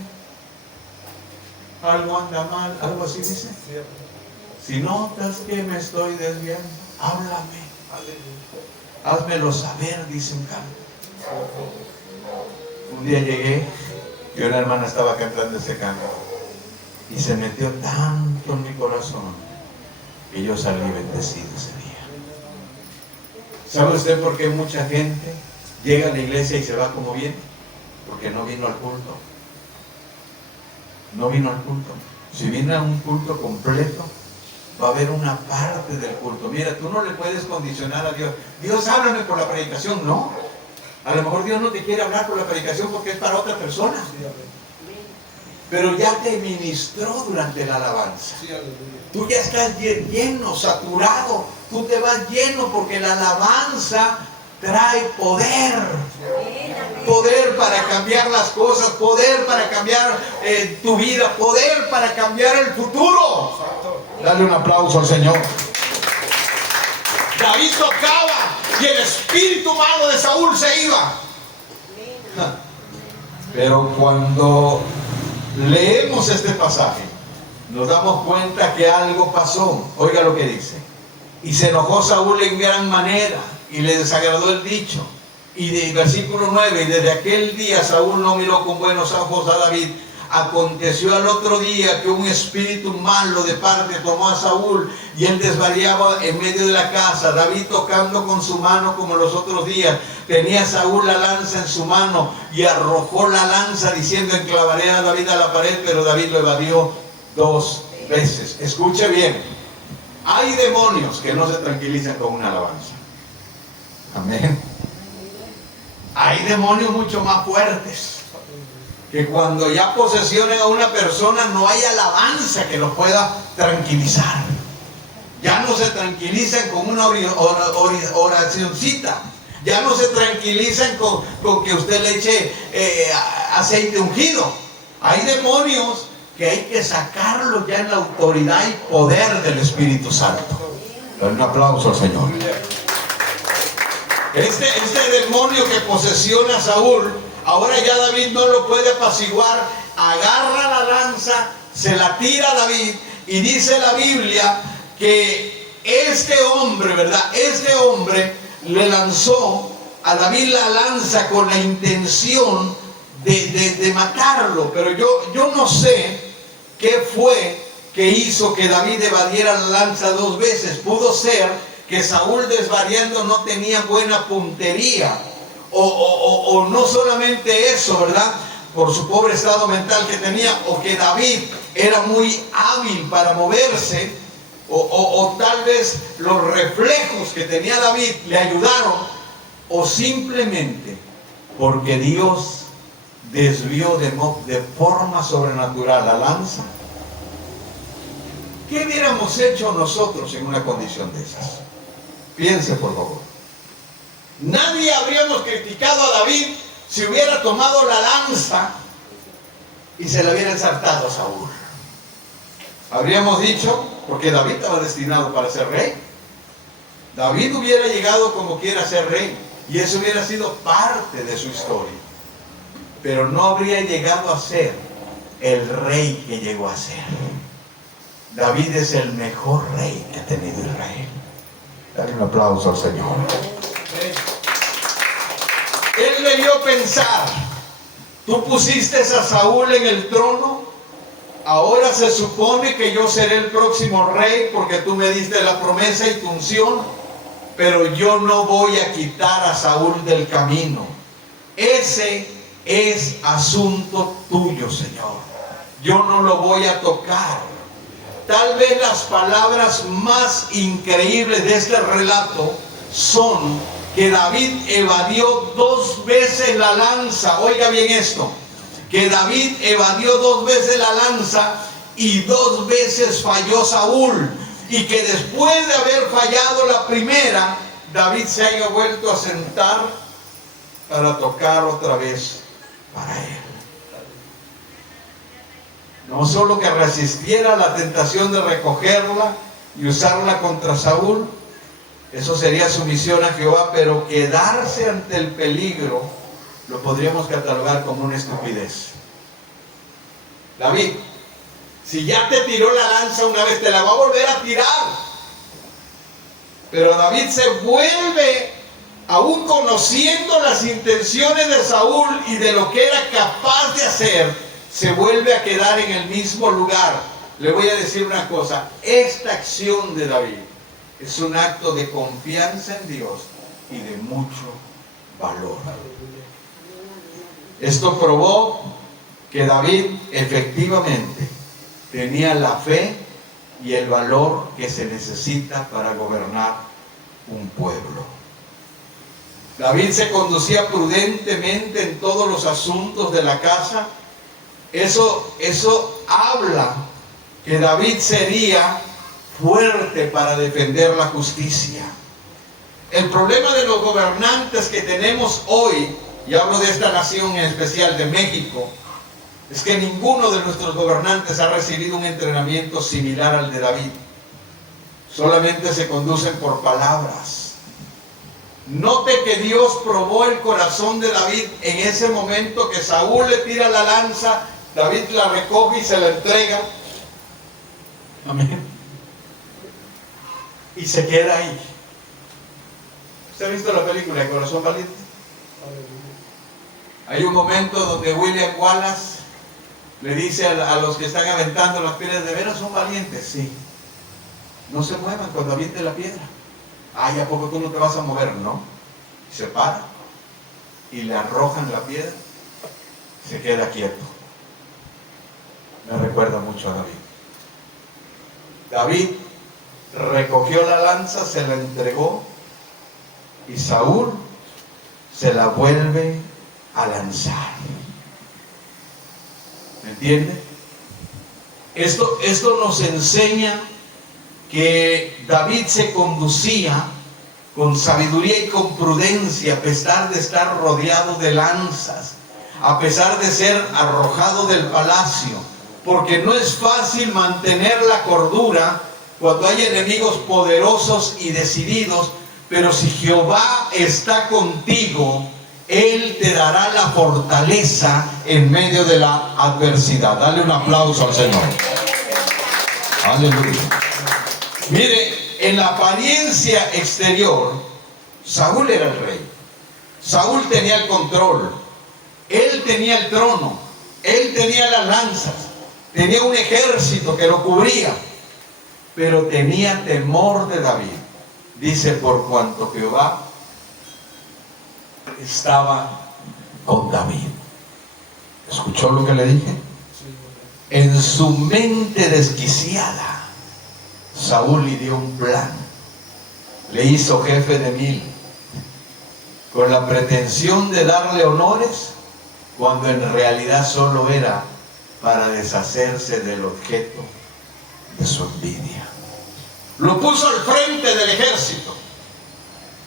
algo anda mal, algo así dice. Sí, amén. Si notas que me estoy desviando, háblame. Házmelo saber, dice un canto. Un día llegué y una hermana estaba cantando ese canto y se metió tanto en mi corazón que yo salí bendecido ese día. ¿Sabe usted por qué mucha gente llega a la iglesia y se va como viene? Porque no vino al culto. No vino al culto. Si viene a un culto completo, va a haber una parte del culto. Mira, tú no le puedes condicionar a Dios. Dios, háblame por la predicación. No. A lo mejor Dios no te quiere hablar por la predicación porque es para otra persona. Sí, amén. Pero ya te ministró durante la alabanza. Sí, aleluya. Tú ya estás lleno, saturado. Tú te vas lleno porque la alabanza trae poder. Poder para cambiar las cosas, poder para cambiar tu vida, poder para cambiar el futuro. Santo. Dale un aplauso al Señor. David tocaba y el espíritu malo de Saúl se iba. Pero cuando leemos este pasaje, nos damos cuenta que algo pasó. Oiga lo que dice. Y se enojó Saúl en gran manera y le desagradó el dicho. Y de versículo 9, y desde aquel día Saúl no miró con buenos ojos a David. Aconteció al otro día que un espíritu malo de parte tomó a Saúl y él desvariaba en medio de la casa. David tocando con su mano como los otros días. Tenía Saúl la lanza en su mano y arrojó la lanza diciendo: enclavaré a David a la pared, pero David lo evadió 2 veces. Escuche bien. Hay demonios que no se tranquilizan con una alabanza. Amén. Hay demonios mucho más fuertes, que cuando ya posesionen a una persona no hay alabanza que los pueda tranquilizar. Ya no se tranquilizan con una oracioncita. Ya no se tranquilizan con que usted le eche aceite ungido. Hay demonios que hay que sacarlos ya en la autoridad y poder del Espíritu Santo. Un aplauso al Señor. Este demonio que posesiona a Saúl, ahora ya David no lo puede apaciguar. Agarra la lanza, se la tira a David, y dice la Biblia que este hombre, ¿verdad? Este hombre le lanzó a David la lanza con la intención de matarlo. Pero yo no sé qué fue que hizo que David evadiera la lanza 2 veces. Pudo ser que Saúl, desvariando, no tenía buena puntería, o no solamente eso, ¿verdad?, por su pobre estado mental que tenía, o que David era muy hábil para moverse, o tal vez los reflejos que tenía David le ayudaron, o simplemente porque Dios desvió de forma sobrenatural la lanza. ¿Qué hubiéramos hecho nosotros en una condición de esas? Piense, por favor. Nadie habríamos criticado a David si hubiera tomado la lanza y se la hubiera ensartado a Saúl. Habríamos dicho, porque David estaba destinado para ser rey. David hubiera llegado como quiera a ser rey, y eso hubiera sido parte de su historia. Pero no habría llegado a ser el rey que llegó a ser. David es el mejor rey que ha tenido Israel. Dale un aplauso al Señor. Él debió pensar: tú pusiste a Saúl en el trono, ahora se supone que yo seré el próximo rey porque tú me diste la promesa y tu unción, pero yo no voy a quitar a Saúl del camino. Ese es asunto tuyo, Señor. Yo no lo voy a tocar. Tal vez las palabras más increíbles de este relato son que David evadió 2 veces la lanza. Oiga bien esto: que David evadió 2 veces la lanza y 2 veces falló Saúl, y que después de haber fallado la primera, David se haya vuelto a sentar para tocar otra vez para él. No solo que resistiera la tentación de recogerla y usarla contra Saúl, eso sería sumisión a Jehová, pero quedarse ante el peligro lo podríamos catalogar como una estupidez. David, si ya te tiró la lanza una vez, te la va a volver a tirar. Pero David se vuelve, aún conociendo las intenciones de Saúl y de lo que era capaz de hacer, se vuelve a quedar en el mismo lugar. Le voy a decir una cosa: esta acción de David es un acto de confianza en Dios y de mucho valor. Esto probó que David efectivamente tenía la fe y el valor que se necesita para gobernar un pueblo. David se conducía prudentemente en todos los asuntos de la casa. Eso habla que David sería fuerte para defender la justicia. El problema de los gobernantes que tenemos hoy, y hablo de esta nación en especial, de México, es que ninguno de nuestros gobernantes ha recibido un entrenamiento similar al de David. Solamente se conducen por palabras. Note que Dios probó el corazón de David en ese momento que Saúl le tira la lanza. David la recoge y se la entrega. Amén. Y se queda ahí. ¿Usted ha visto la película El Corazón Valiente? Hay un momento donde William Wallace le dice a los que están aventando las piedras: ¿de veras son valientes? Sí. No se muevan cuando aviente la piedra. Ay, ¿a poco tú no te vas a mover? No. Se para y le arrojan la piedra. Se queda quieto. Me recuerda mucho a David. David recogió la lanza, se la entregó, y Saúl se la vuelve a lanzar. ¿Me entiende? Esto nos enseña que David se conducía con sabiduría y con prudencia, a pesar de estar rodeado de lanzas, a pesar de ser arrojado del palacio. Porque no es fácil mantener la cordura cuando hay enemigos poderosos y decididos, pero si Jehová está contigo, Él te dará la fortaleza en medio de la adversidad. Dale un aplauso al Señor. Aleluya. Mire, en la apariencia exterior, Saúl era el rey. Saúl tenía el control. Él tenía el trono. Él tenía las lanzas. Tenía un ejército que lo cubría, pero tenía temor de David. Dice: por cuanto Jehová estaba con David. ¿Escuchó lo que le dije? En su mente desquiciada, Saúl le dio un plan. Le hizo jefe de 1000, con la pretensión de darle honores, cuando en realidad solo era para deshacerse del objeto de su envidia. Lo puso al frente del ejército,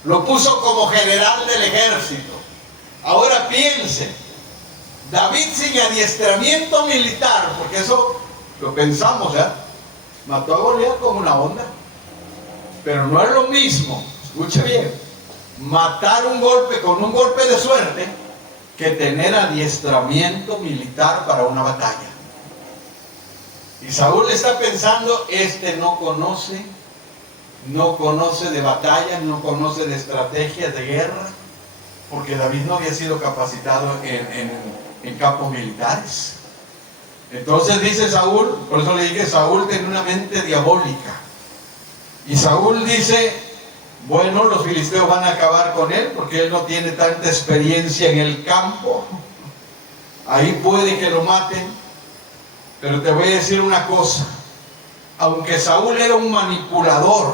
lo puso como general del ejército. Ahora piensen, David sin adiestramiento militar, porque eso lo pensamos, mató a Goliat como una onda, pero no es lo mismo, escuche bien, matar un golpe con un golpe de suerte que tener adiestramiento militar para una batalla. Y Saúl está pensando, no conoce de batallas, no conoce de estrategias de guerra, porque David no había sido capacitado en campos militares. Entonces dice Saúl, por eso le dije, Saúl tiene una mente diabólica. Y Saúl dice, bueno, los filisteos van a acabar con él, porque él no tiene tanta experiencia en el campo. Ahí puede que lo maten. Pero te voy a decir una cosa, aunque Saúl era un manipulador,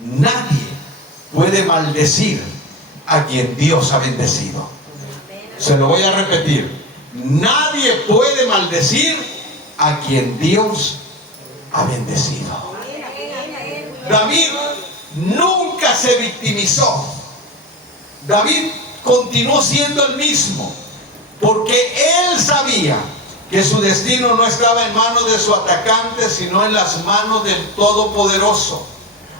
nadie puede maldecir a quien Dios ha bendecido. Se lo voy a repetir, nadie puede maldecir a quien Dios ha bendecido. David nunca se victimizó. David continuó siendo el mismo, porque él sabía que su destino no estaba en manos de su atacante, sino en las manos del Todopoderoso.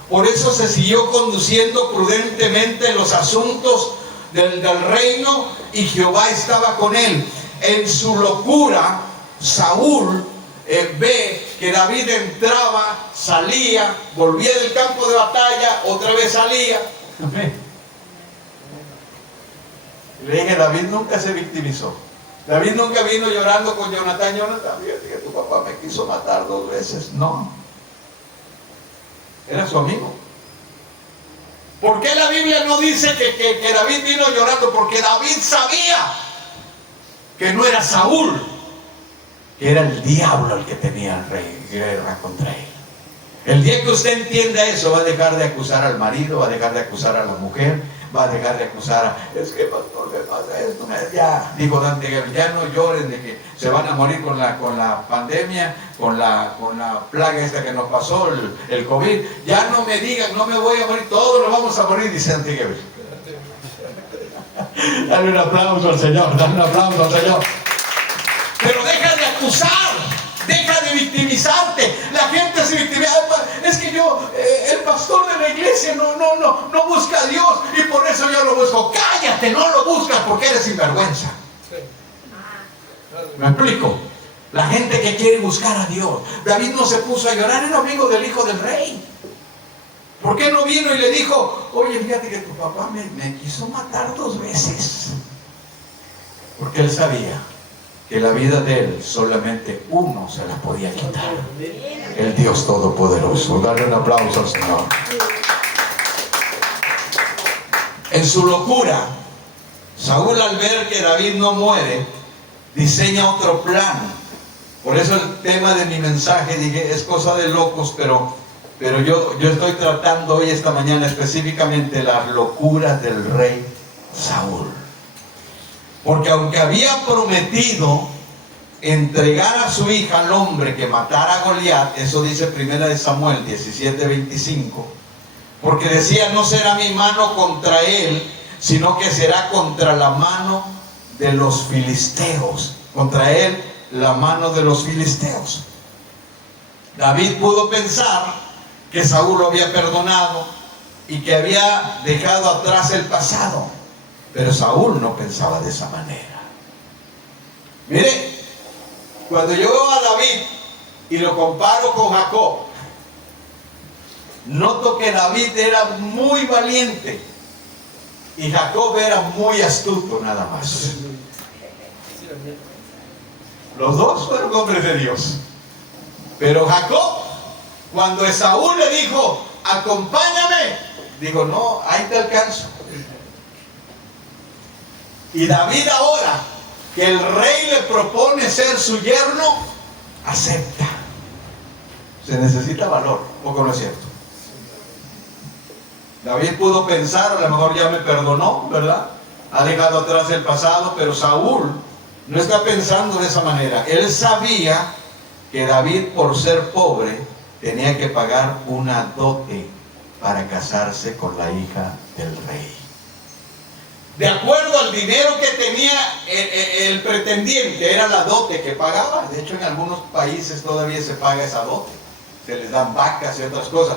Por eso se siguió conduciendo prudentemente los asuntos del reino, y Jehová estaba con él. En su locura, Saúl ve que David entraba, salía, volvía del campo de batalla, otra vez salía. Le dije, David nunca se victimizó. David nunca vino llorando con Jonatán, fíjate que tu papá me quiso matar 2 veces. No. Era su amigo. ¿Por qué la Biblia no dice que David vino llorando? Porque David sabía que no era Saúl, que era el diablo el que tenía el rey, guerra contra él. El día que usted entienda eso, va a dejar de acusar al marido, va a dejar de acusar a la mujer, va a dejar de acusar es que pastor, me pasa esto, ya, digo Dante, ya no lloren de que se van a morir con la pandemia, con la plaga esta que nos pasó, el COVID, ya no me digan, no me voy a morir, todos nos vamos a morir, dice Dante Gebel. Dale un aplauso al Señor, dale un aplauso al Señor. Pero deja de acusar, deja de victimizarte. La gente se victimiza, es que yo, el pastor de la iglesia no busca a Dios y por eso yo lo busco. Cállate, no lo buscas porque eres sinvergüenza. ¿Me explico? La gente que quiere buscar a Dios. David no se puso a llorar, era amigo del hijo del rey. ¿Por qué no vino y le dijo, oye, fíjate que tu papá me quiso matar 2 veces? Porque él sabía que la vida de él solamente uno se la podía quitar: el Dios Todopoderoso. Dale un aplauso al Señor. En su locura, Saúl, al ver que David no muere, diseña otro plan. Por eso el tema de mi mensaje, dije, es cosa de locos, pero yo estoy tratando hoy, esta mañana, específicamente las locuras del rey Saúl. Porque aunque había prometido entregar a su hija al hombre que matara a Goliat, eso dice 1 Samuel 17:25, porque decía, no será mi mano contra él, sino que será contra la mano de los filisteos. Contra él, la mano de los filisteos. David pudo pensar que Saúl lo había perdonado y que había dejado atrás el pasado. Pero Saúl no pensaba de esa manera. Mire, cuando yo veo a David y lo comparo con Jacob, noto que David era muy valiente y Jacob era muy astuto nada más. Los dos fueron hombres de Dios. Pero Jacob, cuando Esaú le dijo, acompáñame, dijo, no, ahí te alcanzo. Y David, ahora que el rey le propone ser su yerno, acepta. Se necesita valor, ¿o no es cierto? David pudo pensar, a lo mejor ya me perdonó, ¿verdad? Ha dejado atrás el pasado, pero Saúl no está pensando de esa manera. Él sabía que David, por ser pobre, tenía que pagar una dote para casarse con la hija del rey. De acuerdo al dinero que tenía el pretendiente, era la dote que pagaba. De hecho, en algunos países todavía se paga esa dote. Se les dan vacas y otras cosas.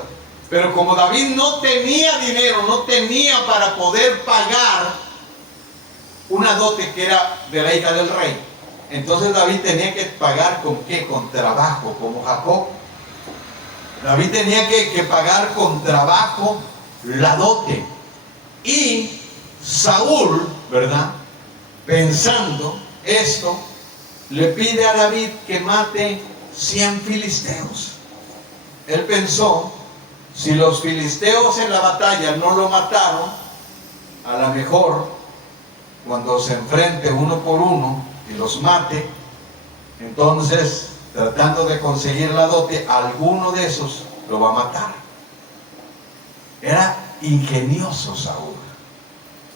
Pero como David no tenía dinero, no tenía para poder pagar una dote que era de la hija del rey, Entonces David tenía que pagar ¿con qué? Con trabajo, como Jacob. David tenía que pagar con trabajo la dote. Y Saúl, ¿verdad?, pensando esto, le pide a David que mate 100 filisteos. Él pensó, si los filisteos en la batalla no lo mataron, a lo mejor cuando se enfrente uno por uno y los mate, entonces tratando de conseguir la dote, alguno de esos lo va a matar. Era ingenioso Saúl.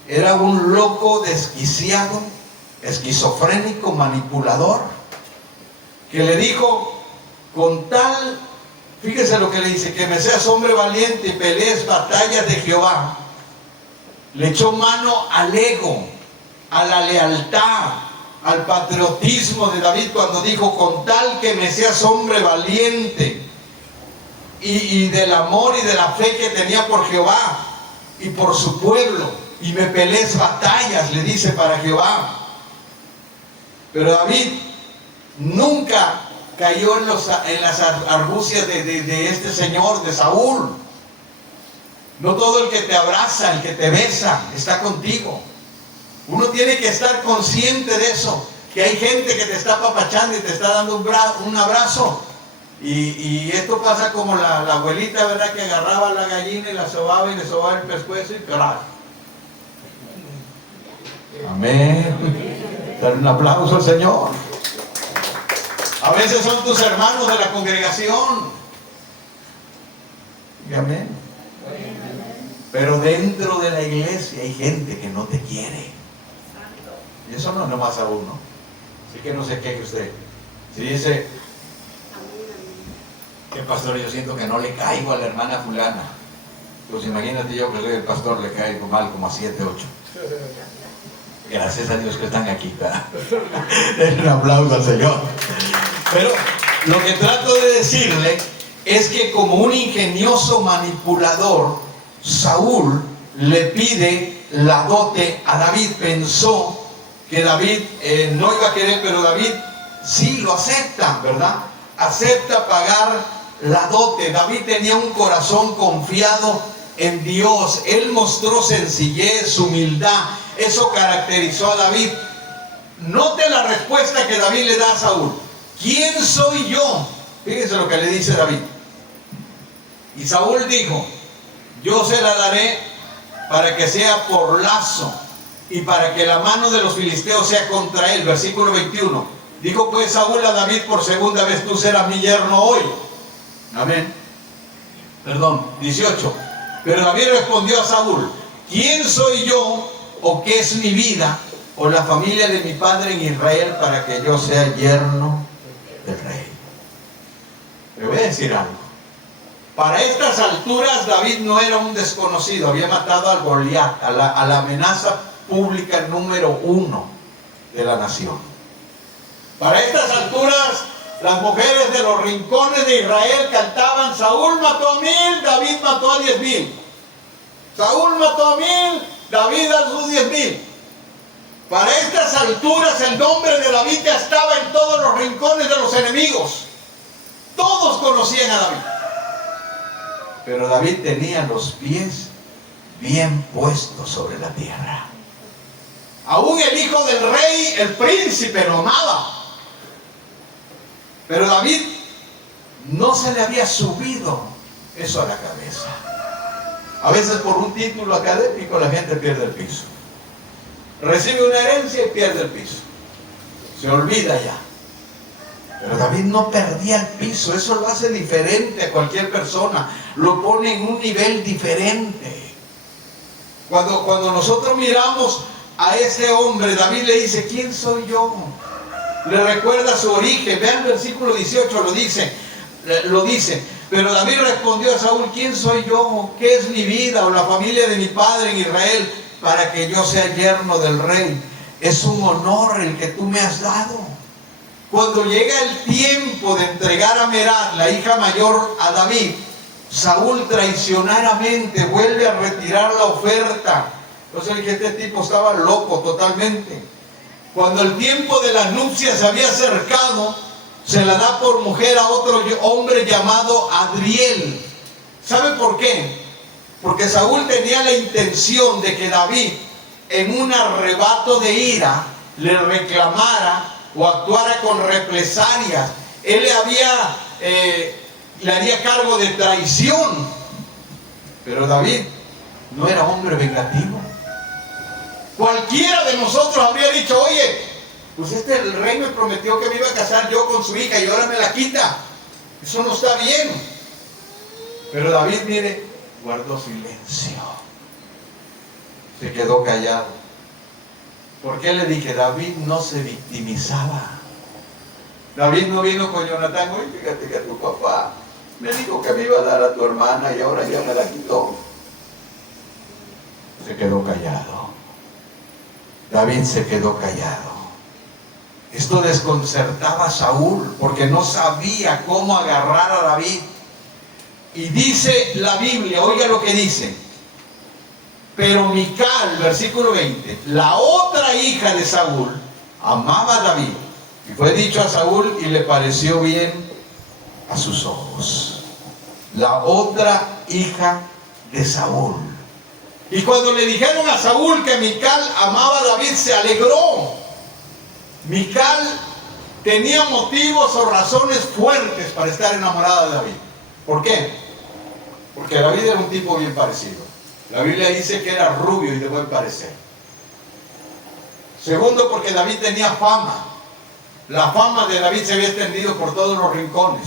Era un loco desquiciado, esquizofrénico, manipulador, que le dijo, con tal, fíjese lo que le dice, que me seas hombre valiente y pelees batallas de Jehová. Le echó mano al ego, a la lealtad, al patriotismo de David cuando dijo, con tal que me seas hombre valiente, y del amor y de la fe que tenía por Jehová y por su pueblo, y me pelees batallas, le dice, para Jehová. Pero David nunca cayó en las argucias de este señor, de Saúl. No todo el que te abraza, el que te besa, está contigo. Uno tiene que estar consciente de eso, que hay gente que te está apapachando y te está dando un abrazo. Y esto pasa como la abuelita, ¿verdad?, que agarraba a la gallina y la sobaba y le sobaba el pescuezo y ¡claro! Amén. Dar un aplauso al Señor. A veces son tus hermanos de la congregación. Amén. Pero dentro de la iglesia hay gente que no te quiere. Y eso no es nomás a uno. Así que no se queje usted. Si dice, que pastor, yo siento que no le caigo a la hermana fulana. Pues imagínate yo que soy el pastor, le caigo mal como a 7, 8. Gracias a Dios que están aquí, ¿verdad? Den un aplauso al Señor. Pero lo que trato de decirle es que como un ingenioso manipulador, Saúl le pide la dote a David. Pensó que David no iba a querer, pero David sí lo acepta, ¿verdad? Acepta pagar la dote. David tenía un corazón confiado en Dios. Él mostró sencillez, humildad. Eso caracterizó a David. Note la respuesta que David le da a Saúl. ¿Quién soy yo? Fíjense lo que le dice David. Y Saúl dijo, yo se la daré para que sea por lazo y para que la mano de los filisteos sea contra él. Versículo 21. Dijo pues Saúl a David por segunda vez, tú serás mi yerno hoy. Amén. Perdón, 18. Pero David respondió a Saúl, ¿quién soy yo o qué es mi vida o la familia de mi padre en Israel para que yo sea yerno del rey? Le voy a decir algo. Para estas alturas David no era un desconocido, había matado al Goliat, a la amenaza pública número 1 de la nación. Para estas alturas las mujeres de los rincones de Israel cantaban, Saúl mató a 1000, David mató a 10,000. Saúl mató a 1000, David a sus 10,000. Para estas alturas el nombre de David ya estaba en todos los rincones de los enemigos. Todos conocían a David. Pero David tenía los pies bien puestos sobre la tierra. Aún el hijo del rey, el príncipe, lo amaba. Pero David no se le había subido eso a la cabeza. A veces por un título académico la gente pierde el piso. Recibe una herencia y pierde el piso. Se olvida ya. Pero David no perdía el piso. Eso lo hace diferente a cualquier persona. Lo pone en un nivel diferente. Cuando nosotros miramos a ese hombre, David le dice, ¿quién soy yo? Le recuerda su origen. Vean el versículo 18, lo dice. Pero David respondió a Saúl, ¿quién soy yo? ¿Qué es mi vida o la familia de mi padre en Israel para que yo sea yerno del rey? Es un honor el que tú me has dado. Cuando llega el tiempo de entregar a Merab, la hija mayor, a David, Saúl traicioneramente vuelve a retirar la oferta. Entonces este tipo estaba loco totalmente. cuando el tiempo de las nupcias se había acercado, se la da por mujer a otro hombre llamado Adriel. ¿Sabe por qué? Porque Saúl tenía la intención de que David, en un arrebato de ira, le reclamara o actuara con represalias. Él le haría cargo de traición. Pero David no era hombre vengativo. Cualquiera de nosotros habría dicho: oye, pues el rey me prometió que me iba a casar yo con su hija y ahora me la quita. Eso no está bien. Pero David, mire, guardó silencio. Se quedó callado. ¿Por qué le dije? David no se victimizaba. David no vino con Jonatán: oye, fíjate que tu papá me dijo que me iba a dar a tu hermana y ahora ya me la quitó. Se quedó callado. David se quedó callado. Esto desconcertaba a Saúl porque no sabía cómo agarrar a David. Y dice la Biblia, oiga lo que dice: pero Mical, versículo 20, la otra hija de Saúl, amaba a David. Y fue dicho a Saúl y le pareció bien a sus ojos. La otra hija de Saúl. Y cuando le dijeron a Saúl que Mical amaba a David, se alegró. Mical tenía motivos o razones fuertes para estar enamorada de David. ¿Por qué? Porque David era un tipo bien parecido. La Biblia dice que era rubio y de buen parecer. Segundo, porque David tenía fama. La fama de David se había extendido por todos los rincones.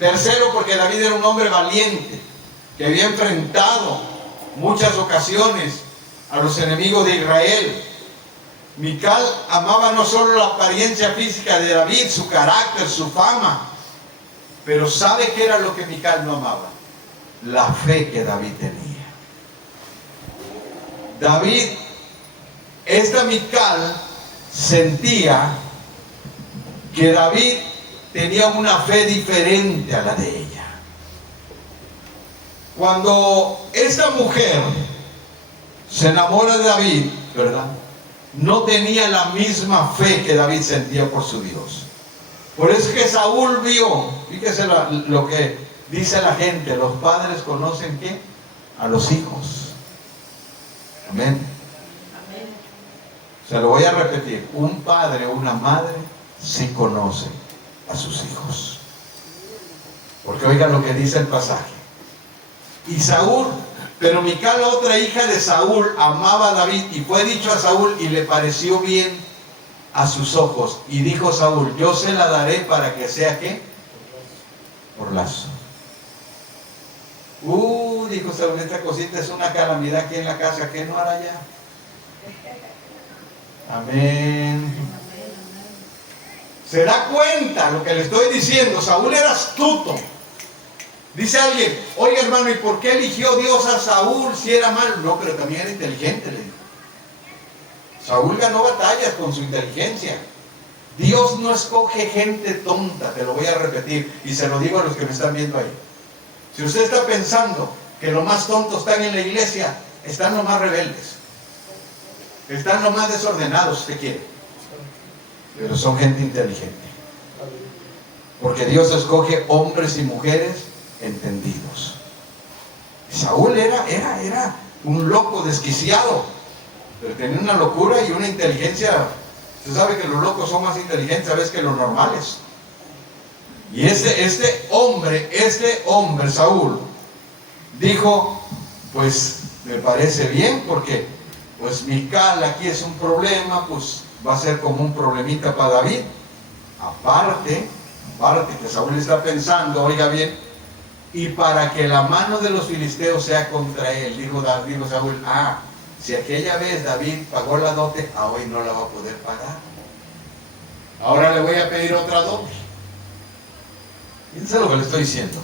Tercero, porque David era un hombre valiente, que había enfrentado muchas ocasiones a los enemigos de Israel. Mical amaba no solo la apariencia física de David, su carácter, su fama, pero ¿sabe qué era lo que Mical no amaba? La fe que David tenía. Esta Mical sentía que David tenía una fe diferente a la de ella. Cuando esta mujer se enamora de David, ¿verdad?, no tenía la misma fe que David sentía por su Dios. Por eso es que Saúl vio, fíjese lo que dice la gente: los padres conocen ¿qué? A los hijos. Amén. Se lo voy a repetir: un padre o una madre sí conoce a sus hijos. Porque oigan lo que dice el pasaje. Y Saúl, pero Mical, otra hija de Saúl, amaba a David, y fue dicho a Saúl y le pareció bien a sus ojos. Y dijo Saúl: yo se la daré para que sea ¿qué? Por lazo. Dijo Saúl, esta cosita es una calamidad aquí en la casa, ¿qué no hará ya? Amén. ¿Se da cuenta lo que le estoy diciendo? Saúl era astuto. Dice alguien: oye hermano, ¿y por qué eligió Dios a Saúl si era malo? No, pero también era inteligente, le digo. Saúl ganó batallas con su inteligencia. Dios no escoge gente tonta, te lo voy a repetir, y se lo digo a los que me están viendo ahí. Si usted está pensando que los más tontos están en la iglesia, están los más rebeldes, están los más desordenados, si usted quiere, pero son gente inteligente. Porque Dios escoge hombres y mujeres entendidos. Saúl era un loco desquiciado, pero tenía una locura y una inteligencia. Usted sabe que los locos son más inteligentes a veces que los normales. Y este hombre, Saúl, dijo: pues me parece bien, porque pues Mical aquí es un problema, pues va a ser como un problemita para David. Aparte que Saúl está pensando, oiga bien, y para que la mano de los filisteos sea contra él, dijo Saúl: si aquella vez David pagó la dote, a hoy no la va a poder pagar. Ahora le voy a pedir otra dote. Fíjense lo que le estoy diciendo.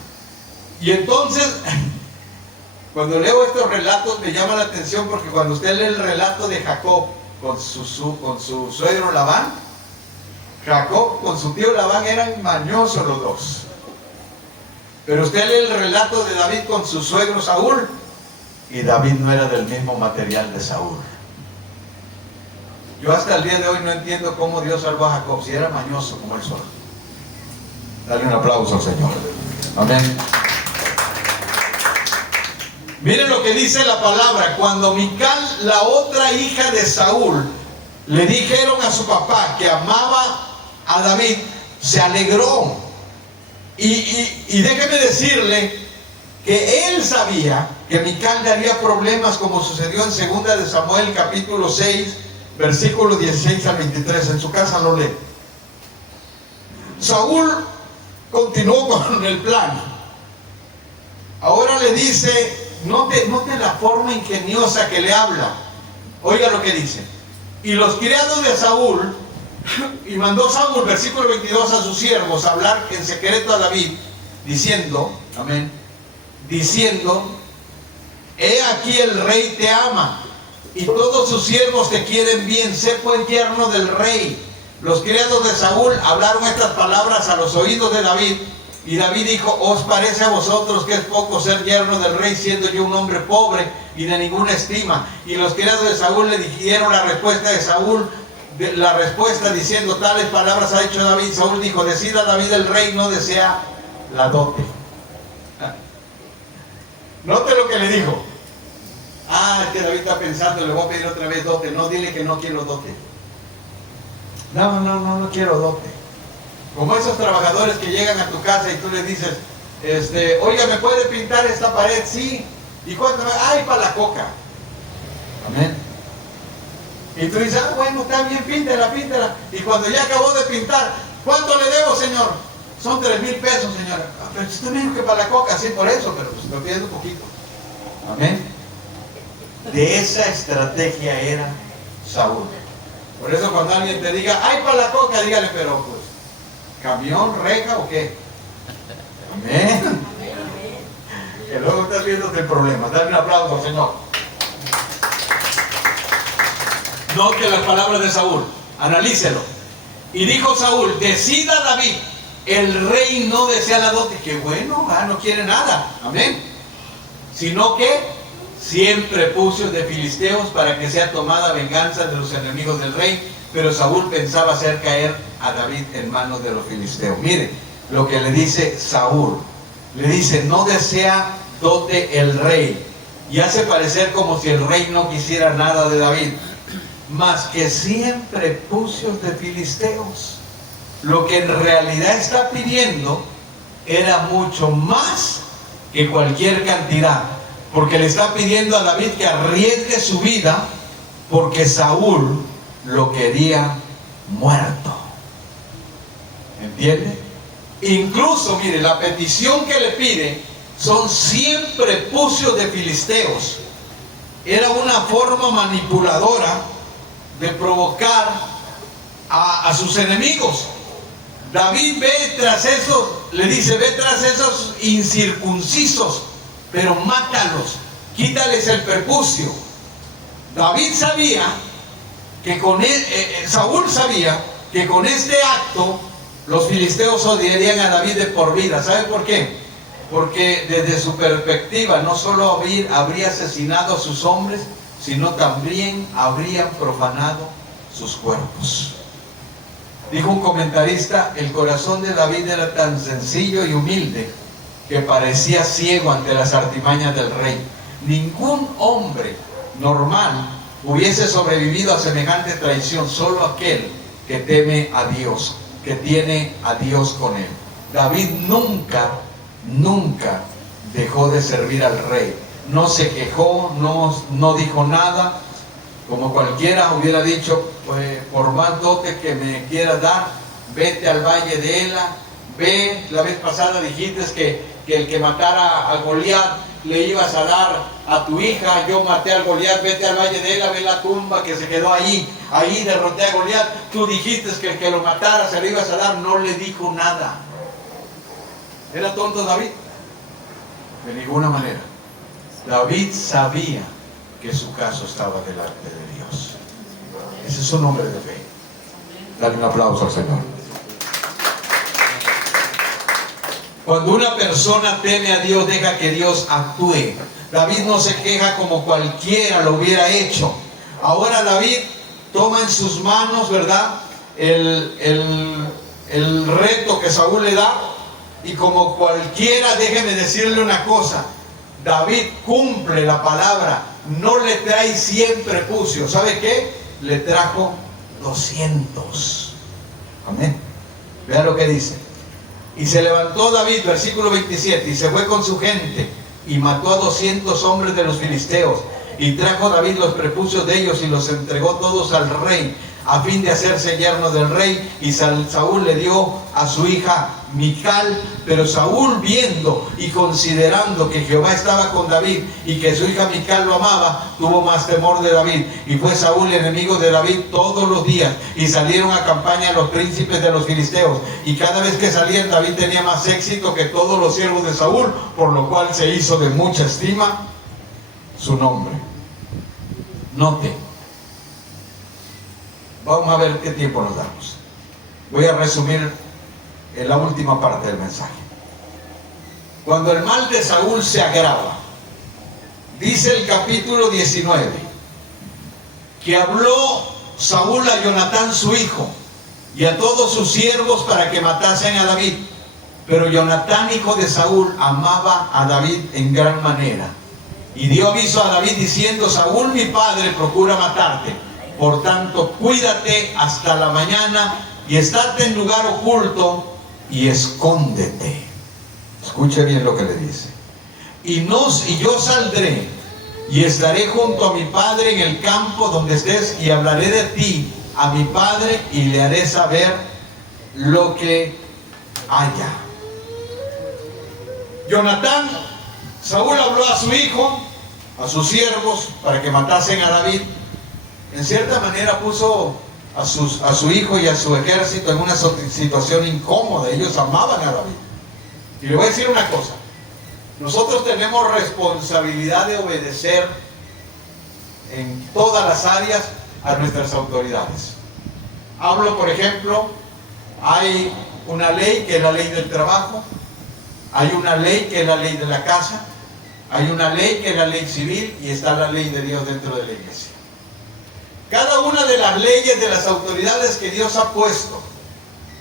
Y entonces, cuando leo estos relatos me llama la atención, porque cuando usted lee el relato de Jacob con su suegro Labán, Jacob con su tío Labán eran mañosos los dos. Pero usted lee el relato de David con su suegro Saúl, y David no era del mismo material de Saúl. Yo hasta el día de hoy no entiendo cómo Dios salvó a Jacob, si era mañoso como el sol. Dale un aplauso al Señor. Amén. Miren lo que dice la palabra. Cuando Mical, la otra hija de Saúl, le dijeron a su papá que amaba a David, se alegró. Y déjeme decirle que él sabía que Mical daría problemas, como sucedió en 2 de Samuel capítulo 6, versículos 16 al 23. En su casa lo lee. Saúl continuó con el plan. Ahora le dice, note la forma ingeniosa que le habla. Oiga lo que dice. Y los criados de Saúl, y mandó Saúl, versículo 22, a sus siervos a hablar en secreto a David, diciendo, amén, diciendo, he aquí el rey te ama, y todos sus siervos te quieren bien, sé pues yerno del rey. Los criados de Saúl hablaron estas palabras a los oídos de David, y David dijo, ¿os parece a vosotros que es poco ser yerno del rey, siendo yo un hombre pobre y de ninguna estima? Y los criados de Saúl le dijeron la respuesta de Saúl, la respuesta diciendo, tales palabras ha dicho David. Saúl dijo, decida David el rey no desea la dote. Note lo que le dijo. Es que David está pensando, le voy a pedir otra vez dote. No, dile que no quiero dote. No quiero dote. Como esos trabajadores que llegan a tu casa y tú les dices, oiga, ¿me puede pintar esta pared? Sí. ¿Y cuánto? Ay, para la coca. Amén. Y tú dices, bueno, está bien, píntela. Y cuando ya acabó de pintar, ¿cuánto le debo, señor? Son 3,000 pesos, señora. Pero usted me dijo que para la coca, sí, por eso, pero pues me pidiendo un poquito. Amén. De esa estrategia era Saúl. Por eso cuando alguien te diga, ay, para la coca, dígale, pero pues, ¿camión, reja o qué? Amén. Que luego estás viendo el problema. Dale un aplauso, Señor. Note las palabras de Saúl, analícelo. Y dijo Saúl, decida David, el rey no desea la dote. Que bueno, no quiere nada, amén. Sino que siempre puso de filisteos para que sea tomada venganza de los enemigos del rey. Pero Saúl pensaba hacer caer a David en manos de los filisteos. Mire lo que le dice Saúl. Le dice, no desea dote el rey. Y hace parecer como si el rey no quisiera nada de David, mas que siempre puso de filisteos. Lo que en realidad está pidiendo era mucho más que cualquier cantidad, porque le está pidiendo a David que arriesgue su vida, porque Saúl lo quería muerto. ¿Entiende? Incluso, mire, la petición que le pide son siempre pucios de filisteos. Era una forma manipuladora de provocar a sus enemigos. David ve tras esos, le dice, ve tras esos incircuncisos, pero mátalos, quítales el prepucio. David sabía que con él, Saúl sabía que con este acto los filisteos odiarían a David de por vida. ¿Sabe por qué? Porque desde su perspectiva no solo habría asesinado a sus hombres, sino también habrían profanado sus cuerpos. Dijo un comentarista, el corazón de David era tan sencillo y humilde que parecía ciego ante las artimañas del rey. Ningún hombre normal hubiese sobrevivido a semejante traición, solo aquel que teme a Dios, que tiene a Dios con él. David nunca dejó de servir al rey. No se quejó, no dijo nada. Como cualquiera hubiera dicho, pues, por más dote que me quieras dar, vete al valle de Ela. Ve, la vez pasada dijiste que el que matara a Goliat le ibas a dar a tu hija. Yo maté al Goliat, vete al valle de Ela, ve la tumba que se quedó ahí derroté a Goliat. Tú dijiste que el que lo matara se lo ibas a dar. No le dijo nada. ¿Era tonto David? De ninguna manera. David sabía que su caso estaba delante de Dios. Ese es un hombre de fe. Dale un aplauso al Señor. Cuando una persona teme a Dios, deja que Dios actúe. David no se queja como cualquiera lo hubiera hecho. Ahora David toma en sus manos, ¿verdad?, el reto que Saúl le da, y como cualquiera, déjeme decirle una cosa, David cumple la palabra, no le trae 100 prepucios, ¿sabe qué? Le trajo 200. Amén. Vea lo que dice. Y se levantó David, versículo 27, y se fue con su gente y mató a 200 hombres de los filisteos, y trajo David los prepucios de ellos y los entregó todos al rey, a fin de hacerse yerno del rey. Y Saúl le dio a su hija Mical, pero Saúl, viendo y considerando que Jehová estaba con David y que su hija Mical lo amaba, tuvo más temor de David, y fue Saúl enemigo de David todos los días, y salieron a campaña los príncipes de los filisteos, y cada vez que salían David tenía más éxito que todos los siervos de Saúl, por lo cual se hizo de mucha estima su nombre. Note, vamos a ver qué tiempo nos damos. Voy a resumir en la última parte del mensaje. Cuando el mal de Saúl se agrava, dice el capítulo 19, que habló Saúl a Jonatán su hijo y a todos sus siervos para que matasen a David. Pero Jonatán, hijo de Saúl, amaba a David en gran manera, y dio aviso a David diciendo: Saúl mi padre procura matarte, por tanto cuídate hasta la mañana y estate en lugar oculto y escóndete. Escuche bien lo que le dice. Y yo saldré y estaré junto a mi padre en el campo donde estés, y hablaré de ti a mi padre y le haré saber lo que haya. Jonatán, Saúl habló a su hijo, a sus siervos, para que matasen a David. En cierta manera puso a su hijo y a su ejército en una situación incómoda. Ellos amaban a David. Y le voy a decir una cosa: nosotros tenemos responsabilidad de obedecer en todas las áreas a nuestras autoridades. Hablo, por ejemplo, hay una ley que es la ley del trabajo, hay una ley que es la ley de la casa, hay una ley que es la ley civil, y está la ley de Dios dentro de la iglesia. Cada una de las leyes de las autoridades que Dios ha puesto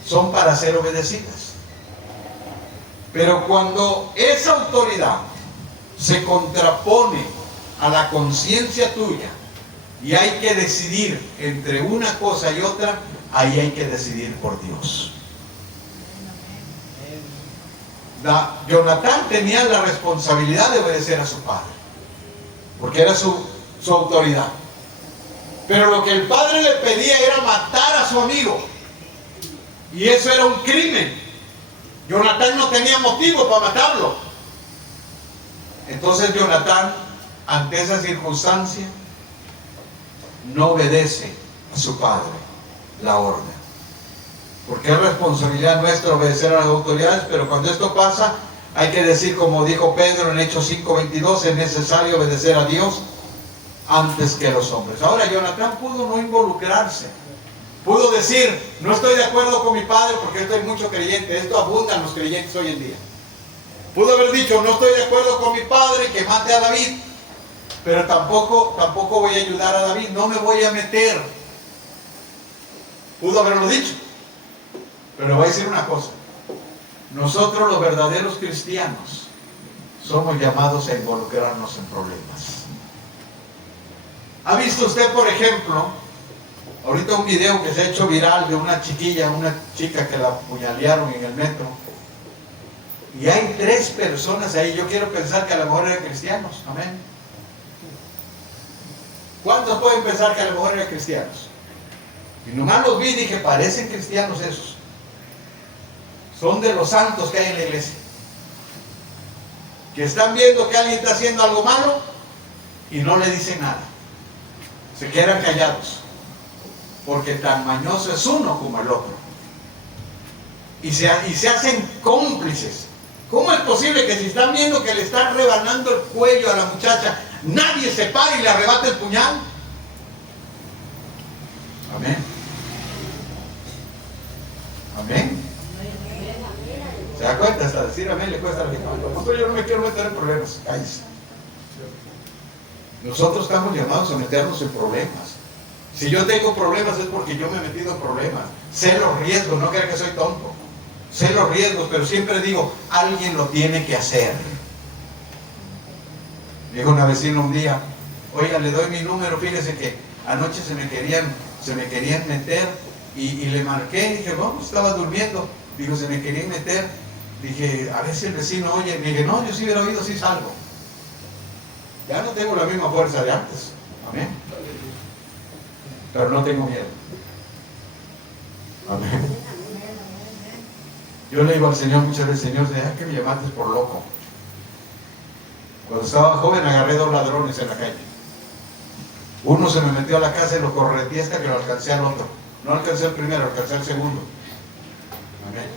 son para ser obedecidas. Pero cuando esa autoridad se contrapone a la conciencia tuya y hay que decidir entre una cosa y otra, ahí hay que decidir por Dios. Jonatán tenía la responsabilidad de obedecer a su padre, porque era su autoridad. Pero lo que el padre le pedía era matar a su amigo, y eso era un crimen. Jonatán no tenía motivo para matarlo. Entonces Jonatán, ante esa circunstancia, no obedece a su padre la orden, porque es responsabilidad nuestra obedecer a las autoridades. Pero cuando esto pasa, hay que decir, como dijo Pedro en Hechos 5:22, es necesario obedecer a Dios antes que a los hombres. Ahora, Jonatán pudo no involucrarse, pudo decir: no estoy de acuerdo con mi padre, porque esto hay mucho creyente, esto abundan los creyentes hoy en día. Pudo haber dicho: no estoy de acuerdo con mi padre, que mate a David, pero tampoco voy a ayudar a David, no me voy a meter. Pudo haberlo dicho. Pero le voy a decir una cosa: nosotros, los verdaderos cristianos, somos llamados a involucrarnos en problemas. ¿Ha visto usted, por ejemplo, ahorita un video que se ha hecho viral de una chica que la apuñalearon en el metro? Y hay 3 personas ahí. Yo quiero pensar que a lo mejor eran cristianos. Amén. ¿Cuántos pueden pensar que a lo mejor eran cristianos? Y nomás los vi y dije: parecen cristianos esos. Son de los santos que hay en la iglesia, que están viendo que alguien está haciendo algo malo y no le dicen nada. Se quedan callados, porque tan mañoso es uno como el otro. Y se hacen cómplices. ¿Cómo es posible que, si están viendo que le están rebanando el cuello a la muchacha, nadie se para y le arrebata el puñal? Amén. Amén. ¿Se da cuenta? Hasta decir amén le cuesta a la gente. Yo no me quiero meter en problemas. Cállese. Nosotros estamos llamados a meternos en problemas. Si yo tengo problemas es porque yo me he metido en problemas. Sé los riesgos, no crean que soy tonto. Sé los riesgos, pero siempre digo, alguien lo tiene que hacer. Dijo una vecina un día, oiga, le doy mi número, fíjese que anoche se me querían meter y le marqué, dije, bueno, estaba durmiendo, dijo, se me querían meter, dije, a ver si el vecino oye, me dije, no, yo sí hubiera oído, sí salgo. Ya no tengo la misma fuerza de antes, amén, pero no tengo miedo, amén. Yo le digo al Señor muchas veces, Señor, deja que me llamaste por loco. Cuando estaba joven agarré 2 ladrones en la calle. Uno se me metió a la casa y lo correteé hasta que lo alcancé al otro. No alcancé el primero, alcancé el segundo. Amén.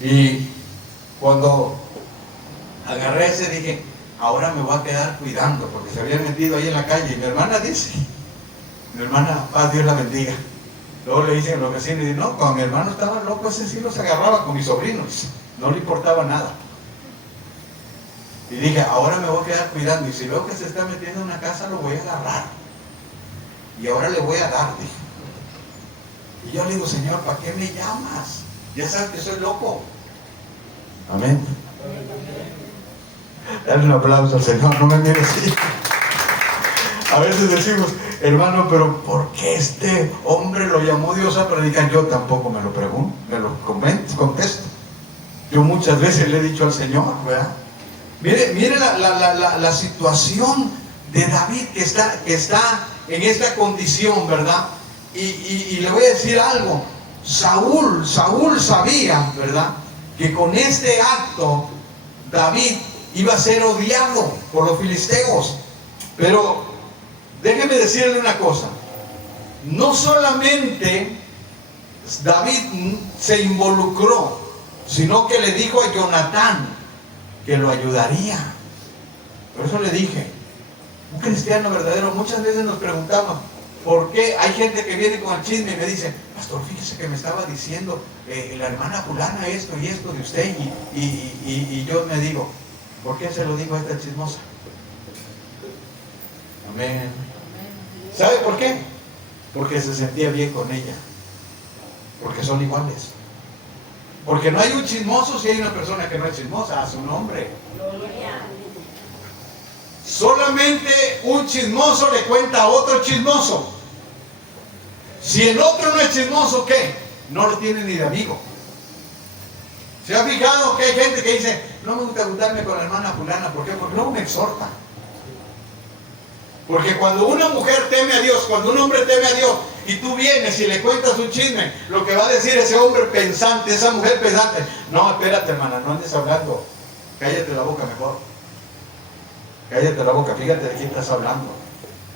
Y cuando agarré ese dije, ahora me voy a quedar cuidando, porque se había metido ahí en la calle. Y mi hermana dice, mi hermana, paz Dios la bendiga. Luego le dicen a los vecinos, y no, cuando mi hermano estaba loco, ese sí los agarraba con mis sobrinos. No le importaba nada. Y dije, ahora me voy a quedar cuidando, y si veo que se está metiendo en una casa, lo voy a agarrar. Y ahora le voy a dar, dije. Y yo le digo, Señor, ¿para qué me llamas? Ya sabes que soy loco. Amén. Dale un aplauso al Señor, no me mires así. A veces decimos, hermano, pero ¿por qué este hombre lo llamó Dios a predicar? Yo tampoco me lo pregunto, me lo contesto. Yo muchas veces le he dicho al Señor, ¿verdad? Mire la situación de David que está en esta condición, ¿verdad? Y le voy a decir algo. Saúl sabía, ¿verdad?, que con este acto David iba a ser odiado por los filisteos. Pero déjeme decirle una cosa. No solamente David se involucró, sino que le dijo a Jonatán que lo ayudaría. Por eso le dije, un cristiano verdadero, muchas veces nos preguntamos, ¿por qué hay gente que viene con el chisme y me dice, pastor, fíjese que me estaba diciendo la hermana fulana esto y esto de usted? Y yo me digo, ¿por qué se lo digo a esta chismosa? Amén. ¿Sabe por qué? Porque se sentía bien con ella. Porque son iguales. Porque no hay un chismoso si hay una persona que no es chismosa, a su nombre. Solamente un chismoso le cuenta a otro chismoso. Si el otro no es chismoso, ¿qué? No lo tiene ni de amigo. ¿Se ha fijado que hay gente que dice, no me gusta juntarme con la hermana fulana? ¿Por qué? Porque no me exhorta. Porque cuando una mujer teme a Dios, cuando un hombre teme a Dios, y tú vienes y le cuentas un chisme, lo que va a decir ese hombre pensante, esa mujer pensante, no, espérate, hermana, no andes hablando, cállate la boca mejor. Cállate la boca, fíjate de quién estás hablando.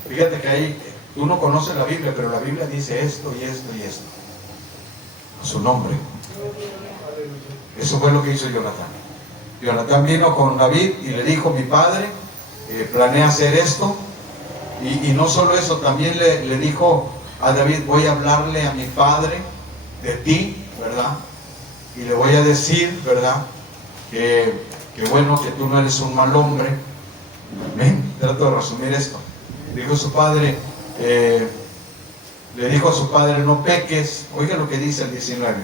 Fíjate que ahí, tú no conoces la Biblia, pero la Biblia dice esto y esto y esto. A su nombre. Eso fue lo que hizo Jonatán. Jonatán vino con David y le dijo, mi padre planea hacer esto. Y no solo eso, también le dijo a David, voy a hablarle a mi padre de ti, ¿verdad? Y le voy a decir, ¿verdad? Que bueno, que tú no eres un mal hombre. Amén. Trato de resumir esto. Dijo su padre, le dijo a su padre, no peques. Oiga lo que dice el 19.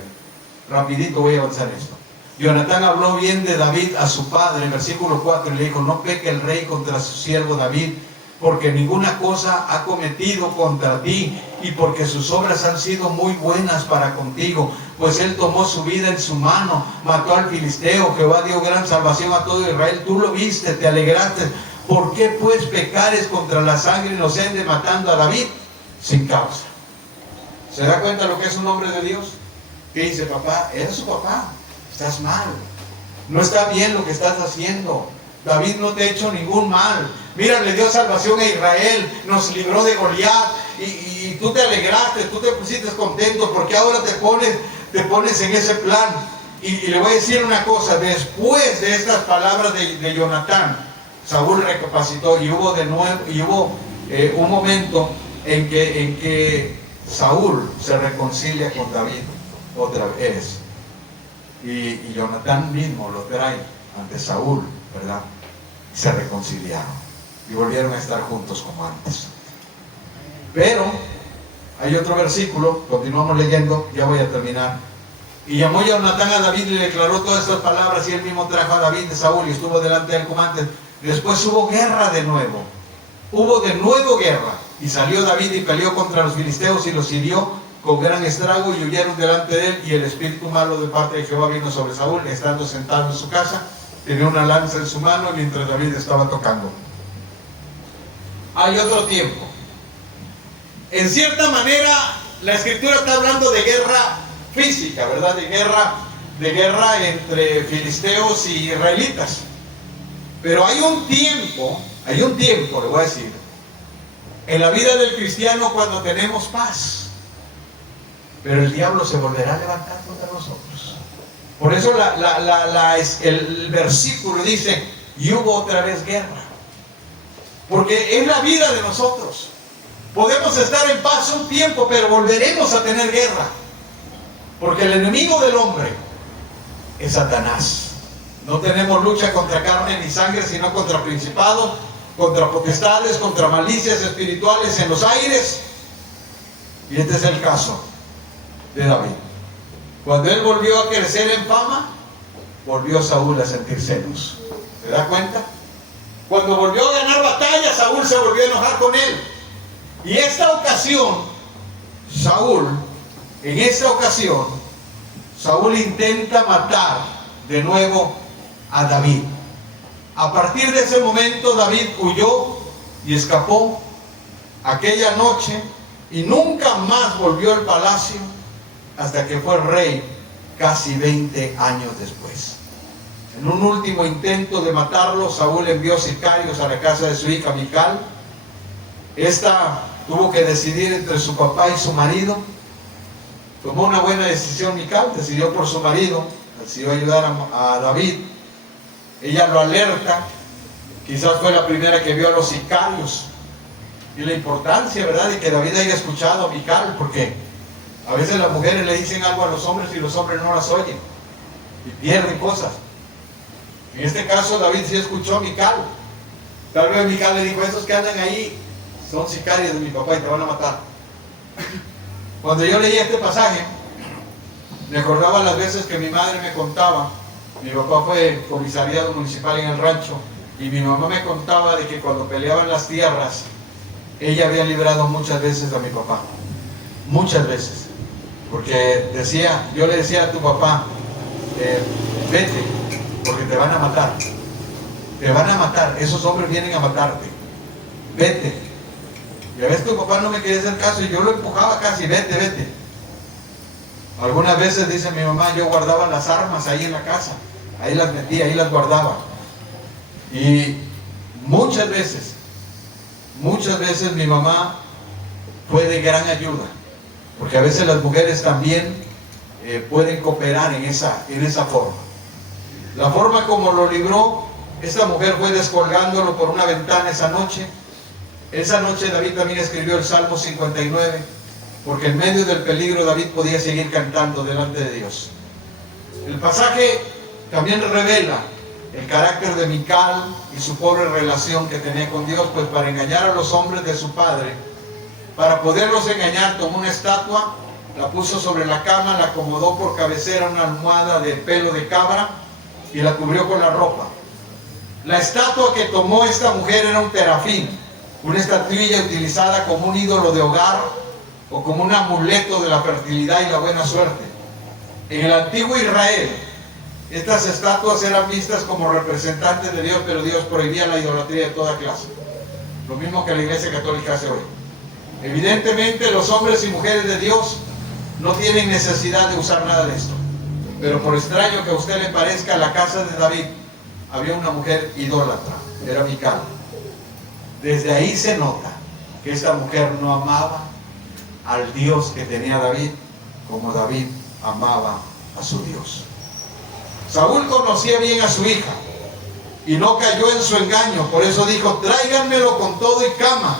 Rapidito voy a avanzar esto. Jonatán habló bien de David a su padre, en versículo 4, y le dijo, no peque el rey contra su siervo David, porque ninguna cosa ha cometido contra ti, y porque sus obras han sido muy buenas para contigo, pues él tomó su vida en su mano, mató al filisteo, Jehová dio gran salvación a todo Israel, tú lo viste, te alegraste. ¿Por qué pues pecares contra la sangre inocente matando a David sin causa? ¿Se da cuenta lo que es un hombre de Dios? ¿Qué dice papá? Eres su papá, estás mal, no está bien lo que estás haciendo. David no te ha hecho ningún mal. Mira, le dio salvación a Israel, nos libró de Goliat, y tú te alegraste, tú te pusiste contento, porque ahora te pones en ese plan. Y le voy a decir una cosa, después de estas palabras de Jonatán, Saúl recapacitó y hubo un momento en que Saúl se reconcilia con David otra vez. Y Jonatán mismo lo trae ante Saúl, ¿verdad? Se reconciliaron y volvieron a estar juntos como antes. Pero hay otro versículo, continuamos leyendo, ya voy a terminar. Y llamó Jonatán a David y le declaró todas estas palabras, y él mismo trajo a David de Saúl y estuvo delante de él como antes. Después hubo guerra de nuevo. Hubo de nuevo guerra. Y salió David y peleó contra los filisteos y los hirió con gran estrago, y huyeron delante de él. Y el espíritu malo de parte de Jehová vino sobre Saúl, estando sentado en su casa. Tenía una lanza en su mano mientras David estaba tocando. Hay otro tiempo. En cierta manera, la escritura está hablando de guerra física, ¿verdad? De guerra entre filisteos y israelitas. Pero hay un tiempo, le voy a decir, en la vida del cristiano cuando tenemos paz. Pero el diablo se volverá a levantar contra nosotros. Por eso el versículo dice, y hubo otra vez guerra. Porque es la vida de nosotros. Podemos estar en paz un tiempo, pero volveremos a tener guerra. Porque el enemigo del hombre es Satanás. No tenemos lucha contra carne ni sangre, sino contra principados, contra potestades, contra malicias espirituales en los aires. Y este es el caso de David. Cuando él volvió a crecer en fama, volvió Saúl a sentir celos. ¿Se da cuenta? Cuando volvió a ganar batallas, Saúl se volvió a enojar con él. Y esta ocasión, Saúl intenta matar de nuevo a David. A partir de ese momento, David huyó y escapó aquella noche y nunca más volvió al palacio hasta que fue rey casi 20 años después. En un último intento de matarlo, Saúl envió sicarios a la casa de su hija Mical. Esta tuvo que decidir entre su papá y su marido. Tomó una buena decisión Mical, decidió por su marido, decidió ayudar a David. Ella lo alerta, quizás fue la primera que vio a los sicarios. Y la importancia, ¿verdad?, de que David haya escuchado a Mical, porque a veces las mujeres le dicen algo a los hombres y los hombres no las oyen y pierden cosas. En este caso David sí escuchó a Mical. Tal vez Mical le dijo, esos que andan ahí son sicarios de mi papá y te van a matar. Cuando yo leí este pasaje, me acordaba las veces que mi madre me contaba. Mi papá fue comisariado municipal en el rancho y mi mamá me contaba de que cuando peleaban las tierras, ella había librado muchas veces a mi papá. Muchas veces. Porque yo le decía a tu papá, vete, porque te van a matar. Te van a matar, esos hombres vienen a matarte. Vete. Y a veces tu papá no me quería hacer caso y yo lo empujaba casi, vete. Algunas veces, dice mi mamá, yo guardaba las armas ahí en la casa. Ahí las metía, ahí las guardaba. Y muchas veces mi mamá fue de gran ayuda. Porque a veces las mujeres también pueden cooperar en esa forma. La forma como lo libró, esta mujer fue descolgándolo por una ventana esa noche. Esa noche David también escribió el Salmo 59, porque en medio del peligro David podía seguir cantando delante de Dios. El pasaje también revela el carácter de Mical y su pobre relación que tenía con Dios, pues para engañar a los hombres de su padre, para poderlos engañar, tomó una estatua, la puso sobre la cama, la acomodó por cabecera una almohada de pelo de cabra y la cubrió con la ropa. La estatua que tomó esta mujer era un terafín, una estatuilla utilizada como un ídolo de hogar o como un amuleto de la fertilidad y la buena suerte. En el antiguo Israel, estas estatuas eran vistas como representantes de Dios, pero Dios prohibía la idolatría de toda clase. Lo mismo que la Iglesia Católica hace hoy. Evidentemente, los hombres y mujeres de Dios no tienen necesidad de usar nada de esto. Pero por extraño que a usted le parezca, en la casa de David había una mujer idólatra, era Mical. Desde ahí se nota que esta mujer no amaba al Dios que tenía David como David amaba a su Dios. Saúl conocía bien a su hija y no cayó en su engaño. Por eso dijo, tráiganmelo con todo y cama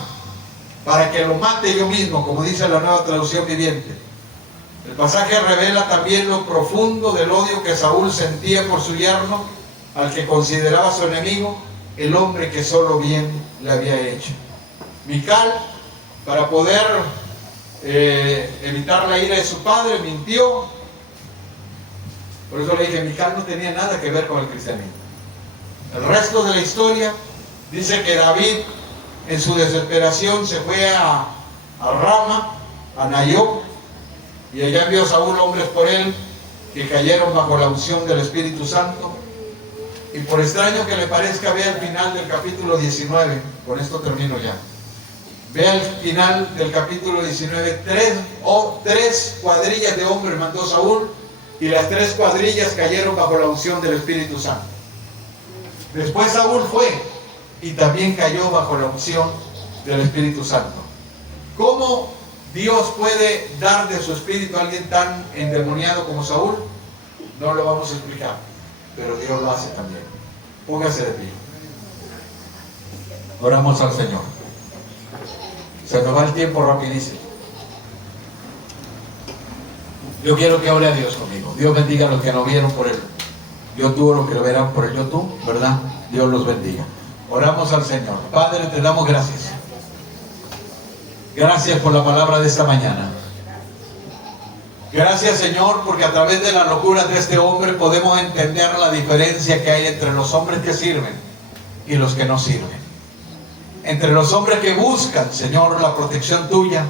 para que lo mate yo mismo, como dice la Nueva Traducción Viviente. El pasaje revela también lo profundo del odio que Saúl sentía por su yerno, al que consideraba su enemigo, el hombre que solo bien le había hecho. Mical para poder evitar la ira de su padre, mintió. Por eso le dije, Mical no tenía nada que ver con el cristianismo. El resto de la historia dice que David, en su desesperación, se fue a Rama, a Nayop, y allá envió Saúl hombres por él que cayeron bajo la unción del Espíritu Santo. Y por extraño que le parezca, vea el final del capítulo 19, con esto termino ya. Vea el final del capítulo 19, tres cuadrillas de hombres mandó Saúl, y las 3 cuadrillas cayeron bajo la unción del Espíritu Santo. Después Saúl fue y también cayó bajo la unción del Espíritu Santo. ¿Cómo Dios puede dar de su espíritu a alguien tan endemoniado como Saúl? No lo vamos a explicar, pero Dios lo hace también. Póngase de pie. Oramos al Señor. Se nos va el tiempo rapidísimo. Yo quiero que ore a Dios conmigo. Dios bendiga a los que nos vieron por el YouTube, los que lo verán por el YouTube, ¿verdad? Dios los bendiga. Oramos al Señor. Padre, te damos gracias. Gracias por la palabra de esta mañana. Gracias, Señor, porque a través de las locuras de este hombre podemos entender la diferencia que hay entre los hombres que sirven y los que no sirven. Entre los hombres que buscan, Señor, la protección tuya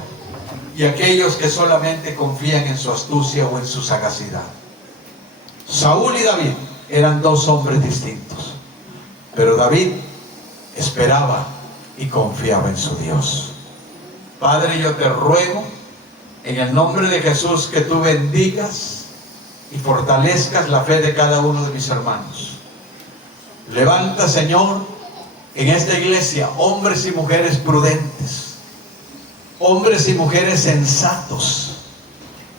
y aquellos que solamente confían en su astucia o en su sagacidad. Saúl y David eran 2 hombres distintos, pero David esperaba y confiaba en su Dios. Padre, yo te ruego en el nombre de Jesús que tú bendigas y fortalezcas la fe de cada uno de mis hermanos. Levanta, Señor, en esta iglesia hombres y mujeres prudentes, hombres y mujeres sensatos,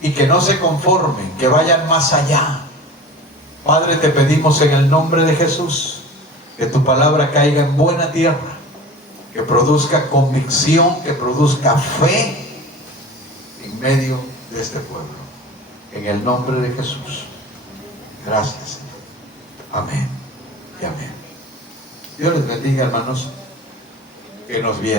y que no se conformen, que vayan más allá. Padre, te pedimos en el nombre de Jesús que tu palabra caiga en buena tierra, que produzca convicción, que produzca fe en medio de este pueblo. En el nombre de Jesús. Gracias, Señor. Amén y amén. Dios les bendiga, hermanos, que nos vienen.